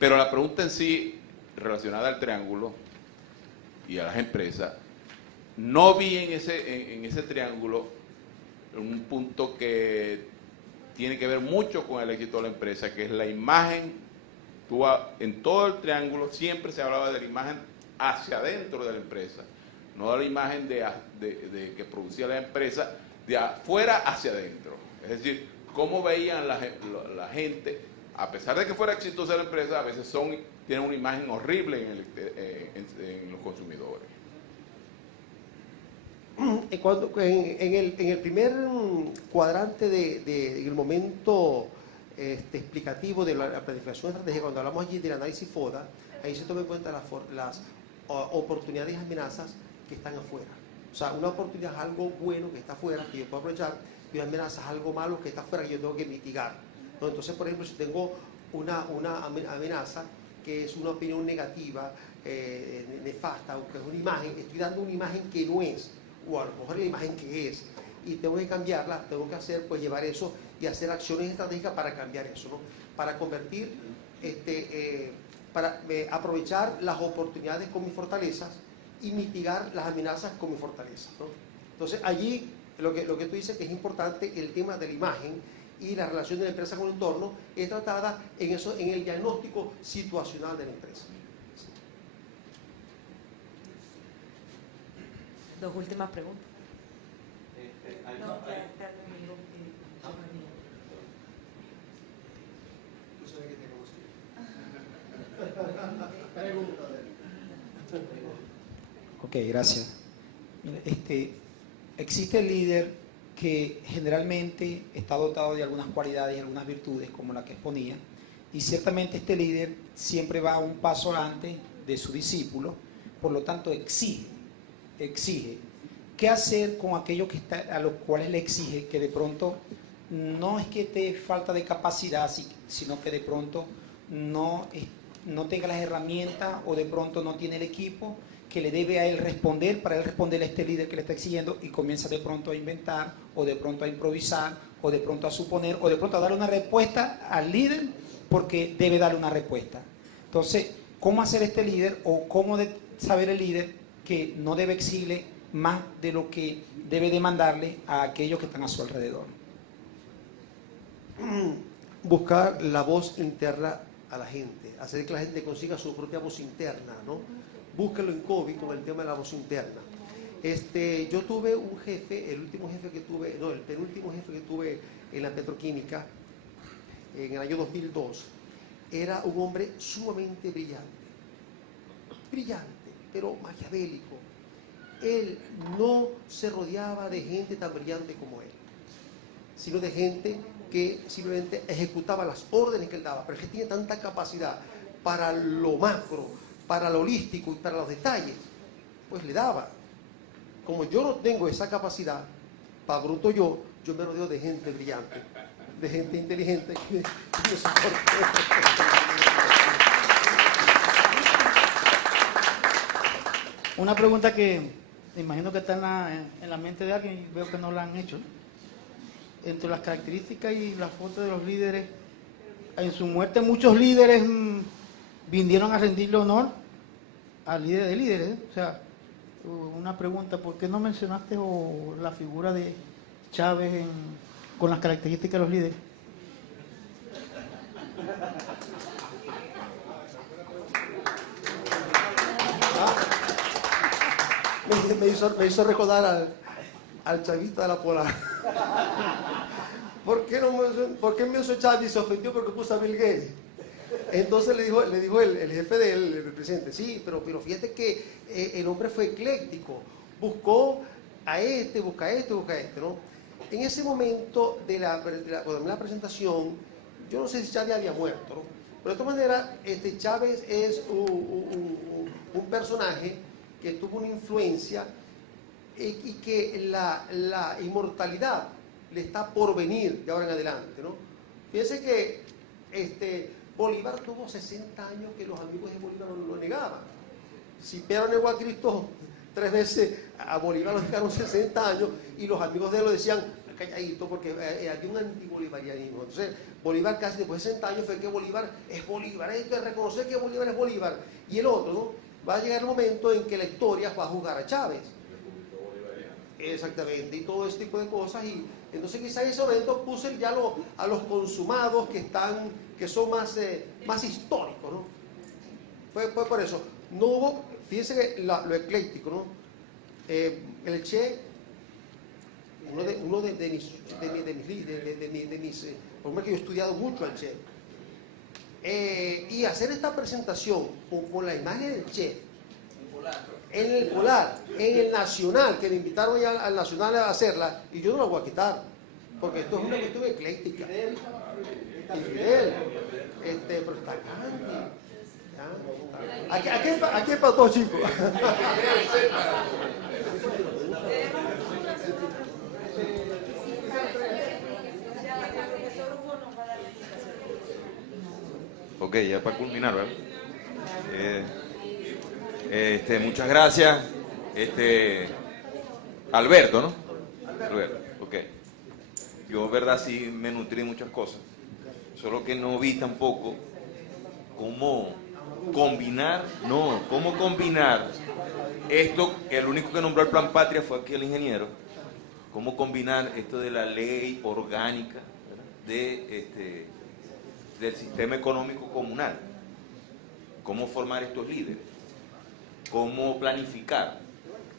Pero la pregunta en sí, relacionada al triángulo y a las empresas, no vi en ese triángulo un punto que tiene que ver mucho con el éxito de la empresa, que es la imagen. En todo el triángulo siempre se hablaba de la imagen hacia adentro de la empresa, no de la imagen de que producía la empresa de afuera hacia adentro. Es decir, cómo veían la gente, a pesar de que fuera exitosa la empresa, a veces tienen una imagen horrible en los consumidores. En el primer cuadrante en el momento explicativo de la planificación estratégica, cuando hablamos allí del análisis FODA, ahí se toma en cuenta las oportunidades y amenazas que están afuera. O sea, una oportunidad es algo bueno que está afuera, que yo puedo aprovechar, y una amenaza es algo malo que está afuera, que yo tengo que mitigar, ¿no? Entonces, por ejemplo, si tengo una amenaza que es una opinión negativa, nefasta, o que es una imagen, estoy dando una imagen que no es, o a lo mejor la imagen que es, y tengo que cambiarla, tengo que hacer, pues llevar eso y hacer acciones estratégicas para cambiar eso, ¿no? Para convertir, para aprovechar las oportunidades con mis fortalezas y mitigar las amenazas con mis fortalezas, ¿no? Entonces allí lo que tú dices que es importante el tema de la imagen y la relación de la empresa con el entorno es tratada en el diagnóstico situacional de la empresa. Dos últimas preguntas. Ok, gracias. Mira, existe el líder que generalmente está dotado de algunas cualidades y algunas virtudes, como la que exponía, y ciertamente este líder siempre va un paso antes de su discípulo, por lo tanto exige. ¿Qué hacer con aquellos a los cuales le exige que de pronto no es que te falta de capacidad, sino que de pronto no tenga las herramientas o de pronto no tiene el equipo que le debe a él responder, para él responder a este líder que le está exigiendo, y comienza de pronto a inventar, o de pronto a improvisar, o de pronto a suponer, o de pronto a darle una respuesta al líder porque debe darle una respuesta? Entonces, ¿cómo hacer este líder, o cómo saber el líder que no debe exigirle más de lo que debe demandarle a aquellos que están a su alrededor? Buscar la voz interna a la gente, hacer que la gente consiga su propia voz interna, ¿no? Búsquelo en COVID con el tema de la voz interna. Yo tuve un jefe, el penúltimo jefe que tuve en la petroquímica, en el año 2002, era un hombre sumamente brillante, pero maquiavélico. Él no se rodeaba de gente tan brillante como él, sino de gente que simplemente ejecutaba las órdenes que él daba, pero es que tiene tanta capacidad para lo macro, para lo holístico y para los detalles, pues le daba. Como yo no tengo esa capacidad, para bruto yo me rodeo de gente brillante, de gente inteligente que me soporte. Una pregunta que me imagino que está en la mente de alguien y veo que no la han hecho, ¿no? Entre las características y las fotos de los líderes, en su muerte muchos líderes vinieron a rendirle honor al líder de líderes, ¿eh? O sea, una pregunta, ¿por qué no mencionaste la figura de Chávez con las características de los líderes? Me hizo recordar al chavista de la Polar. ¿Por qué me hizo Chávez? Se ofendió porque puso a Bill Gates. Entonces le dijo el jefe de él, el presidente, sí, pero fíjate que el hombre fue ecléctico, buscó a busca a este, ¿no? En ese momento cuando la presentación, yo no sé si Chávez había muerto, ¿no? Pero de todas maneras, Chávez es un personaje que tuvo una influencia y que la inmortalidad le está por venir de ahora en adelante, ¿no? Fíjense que Bolívar tuvo 60 años que los amigos de Bolívar no lo negaban. Si Pedro negó a Cristo 3 veces, a Bolívar lo negaron 60 años y los amigos de él lo decían calladito porque había un antibolivarianismo. Entonces Bolívar casi después de 60 años fue que Bolívar es Bolívar, hay que reconocer que Bolívar es Bolívar. Y el otro, ¿no? Va a llegar el momento en que la historia va a juzgar a Chávez. Exactamente, y todo ese tipo de cosas. Y entonces quizá en ese momento puse ya a los consumados que son más históricos, ¿no? Fue por eso. No hubo, fíjense que lo ecléctico, ¿no? El Che, uno de mis por que yo he estudiado mucho al Che. Y hacer esta presentación con la imagen del Che en el Polar, en el Nacional, que me invitaron ya al Nacional a hacerla, y yo no la voy a quitar, porque esto es una cuestión ecléctica. Y Fidel, pero está Gandhi. Aquí es para todos, chicos. Ok, ya para culminar, ¿verdad? Muchas gracias. Alberto, ¿no? Alberto, ok. Yo, verdad, sí me nutrí de muchas cosas. Solo que no vi tampoco cómo combinar esto. El único que nombró el Plan Patria fue aquí el ingeniero. Cómo combinar esto de la ley orgánica, ¿verdad? del sistema económico comunal. Cómo formar estos líderes, cómo planificar,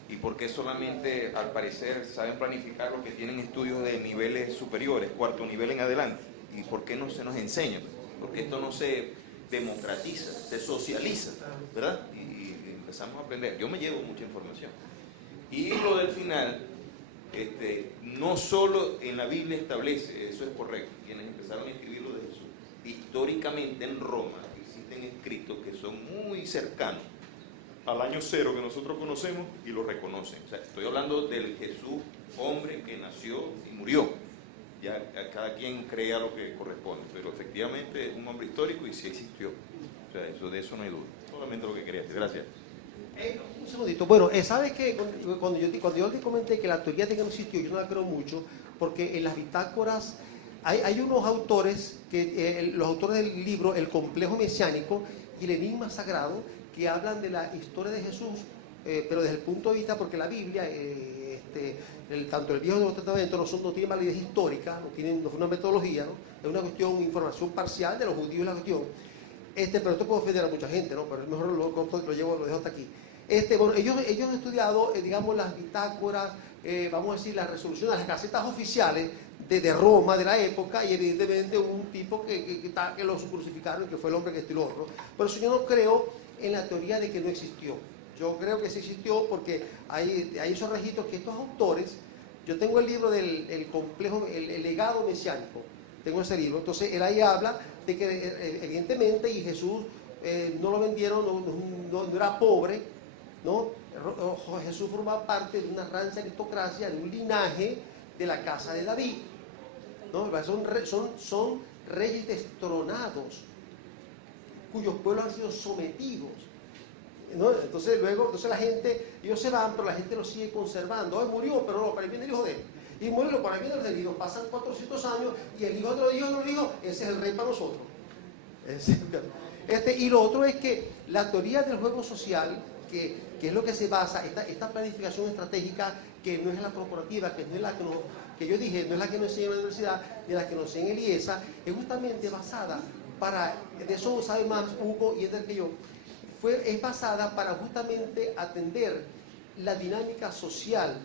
y por qué solamente, al parecer, saben planificar los que tienen estudios de niveles superiores, cuarto nivel en adelante, y por qué no se nos enseña, porque esto no se democratiza, se socializa, ¿verdad? Y empezamos a aprender. Yo me llevo mucha información. Y lo del final, no solo en la Biblia establece, eso es correcto, quienes empezaron a escribir lo de Jesús, históricamente en Roma existen escritos que son muy cercanos al año cero que nosotros conocemos y lo reconocen. O sea, estoy hablando del Jesús hombre que nació y murió. Ya cada quien crea lo que corresponde, pero efectivamente es un hombre histórico y sí existió. O sea, de eso no hay duda. Solamente lo que quería decir. Gracias. Un segundito. Bueno, ¿sabes qué? Cuando yo te comenté que la teoría de que no existió, yo no la creo mucho, porque en las bitácoras hay unos autores, los autores del libro El complejo mesiánico y el enigma sagrado, que hablan de la historia de Jesús, pero desde el punto de vista, porque la Biblia, tanto el Viejo y el Nuevo Testamento no tiene validez histórica, no fue una metodología, ¿no? Es una cuestión, información parcial de los judíos, la cuestión. Pero esto puede ofender a mucha gente, ¿no? Pero es mejor lo dejo hasta aquí. Bueno, ellos han estudiado, digamos, las bitácoras, vamos a decir, las resoluciones, las gacetas oficiales de Roma, de la época, y evidentemente un tipo que lo crucificaron, que fue el hombre que estiló, ¿no? Por eso yo no creo en la teoría de que no existió. Yo creo que sí existió porque hay esos registros que estos autores, yo tengo el libro del complejo, el legado mesiánico, tengo ese libro, entonces él ahí habla de que evidentemente, y Jesús no lo vendieron, no era pobre, ¿no? Jesús formaba parte de una rancia aristocracia, de un linaje de la casa de David, ¿no? Son reyes destronados, cuyos pueblos han sido sometidos, ¿no? Entonces la gente, ellos se van, pero la gente los sigue conservando. Hoy murió, pero no, para ahí viene el hijo de él. Y murió, para ahí viene el del hijo. Pasan 400 años y el hijo de otro dijo, ese es el rey para nosotros. Y lo otro es que la teoría del juego social, que es lo que se basa, esta planificación estratégica, que no es la corporativa, que no es la que yo dije, no es la que nos enseña en la universidad, ni la que nos enseña en el IESA, es justamente basada de eso sabe más Hugo y Eder que yo, es basada para justamente atender la dinámica social,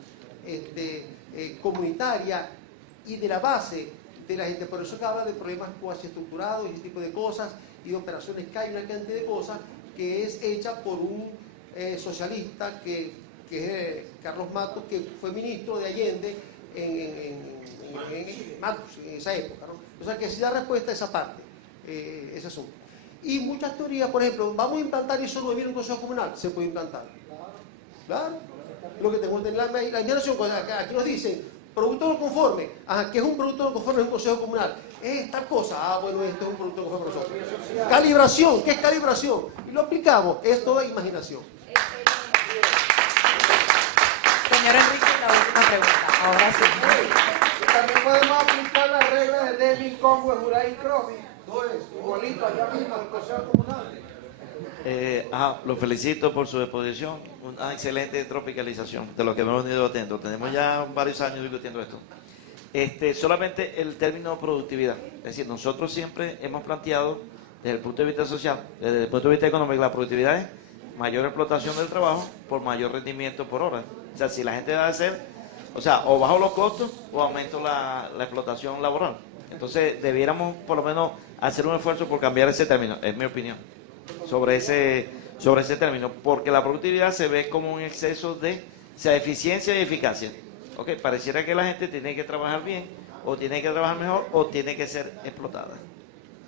comunitaria y de la base de la gente. Por eso que habla de problemas cuasi estructurados y ese tipo de cosas, y de operaciones que hay una cantidad de cosas que es hecha por un socialista que es Carlos Matos, que fue ministro de Allende en esa época, ¿no? O sea que sí da respuesta a esa parte, ese asunto. Y muchas teorías, por ejemplo, vamos a implantar ISO 9000 en un consejo comunal, se puede implantar. Claro. Lo que tengo en la imaginación, aquí nos dicen, producto no conforme. Ajá, ¿qué es un producto no conforme en un consejo comunal? Es tal cosa. Ah, bueno, esto es un producto no conforme para nosotros. Calibración, ¿qué es calibración? Y lo aplicamos, es toda imaginación. Señor Enrique, la última pregunta. Ahora sí. También podemos aplicar las reglas de Deming, Conway, Juray y Crosby. Igualito allá mismo en el consejo comunal. Lo felicito por su exposición, una excelente tropicalización de lo que hemos venido atendiendo. Tenemos ya varios años discutiendo esto. Solamente el término productividad, es decir, nosotros siempre hemos planteado desde el punto de vista social, desde el punto de vista económico, la productividad es mayor explotación del trabajo por mayor rendimiento por hora. O sea, si la gente va a hacer, o bajo los costos o aumento la explotación laboral. Entonces debiéramos por lo menos hacer un esfuerzo por cambiar ese término, es mi opinión, sobre ese término, porque la productividad se ve como un exceso de eficiencia y eficacia. Pareciera que la gente tiene que trabajar bien, o tiene que trabajar mejor, o tiene que ser explotada,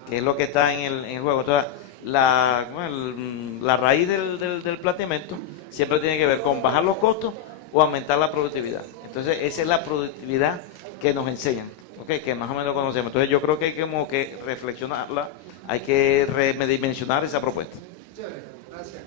que es lo que está en el juego. Entonces, la raíz del planteamiento siempre tiene que ver con bajar los costos o aumentar la productividad. Entonces, esa es la productividad que nos enseñan, que más o menos conocemos. Entonces, yo creo que hay que reflexionarla, hay que redimensionar esa propuesta. Chévere, gracias.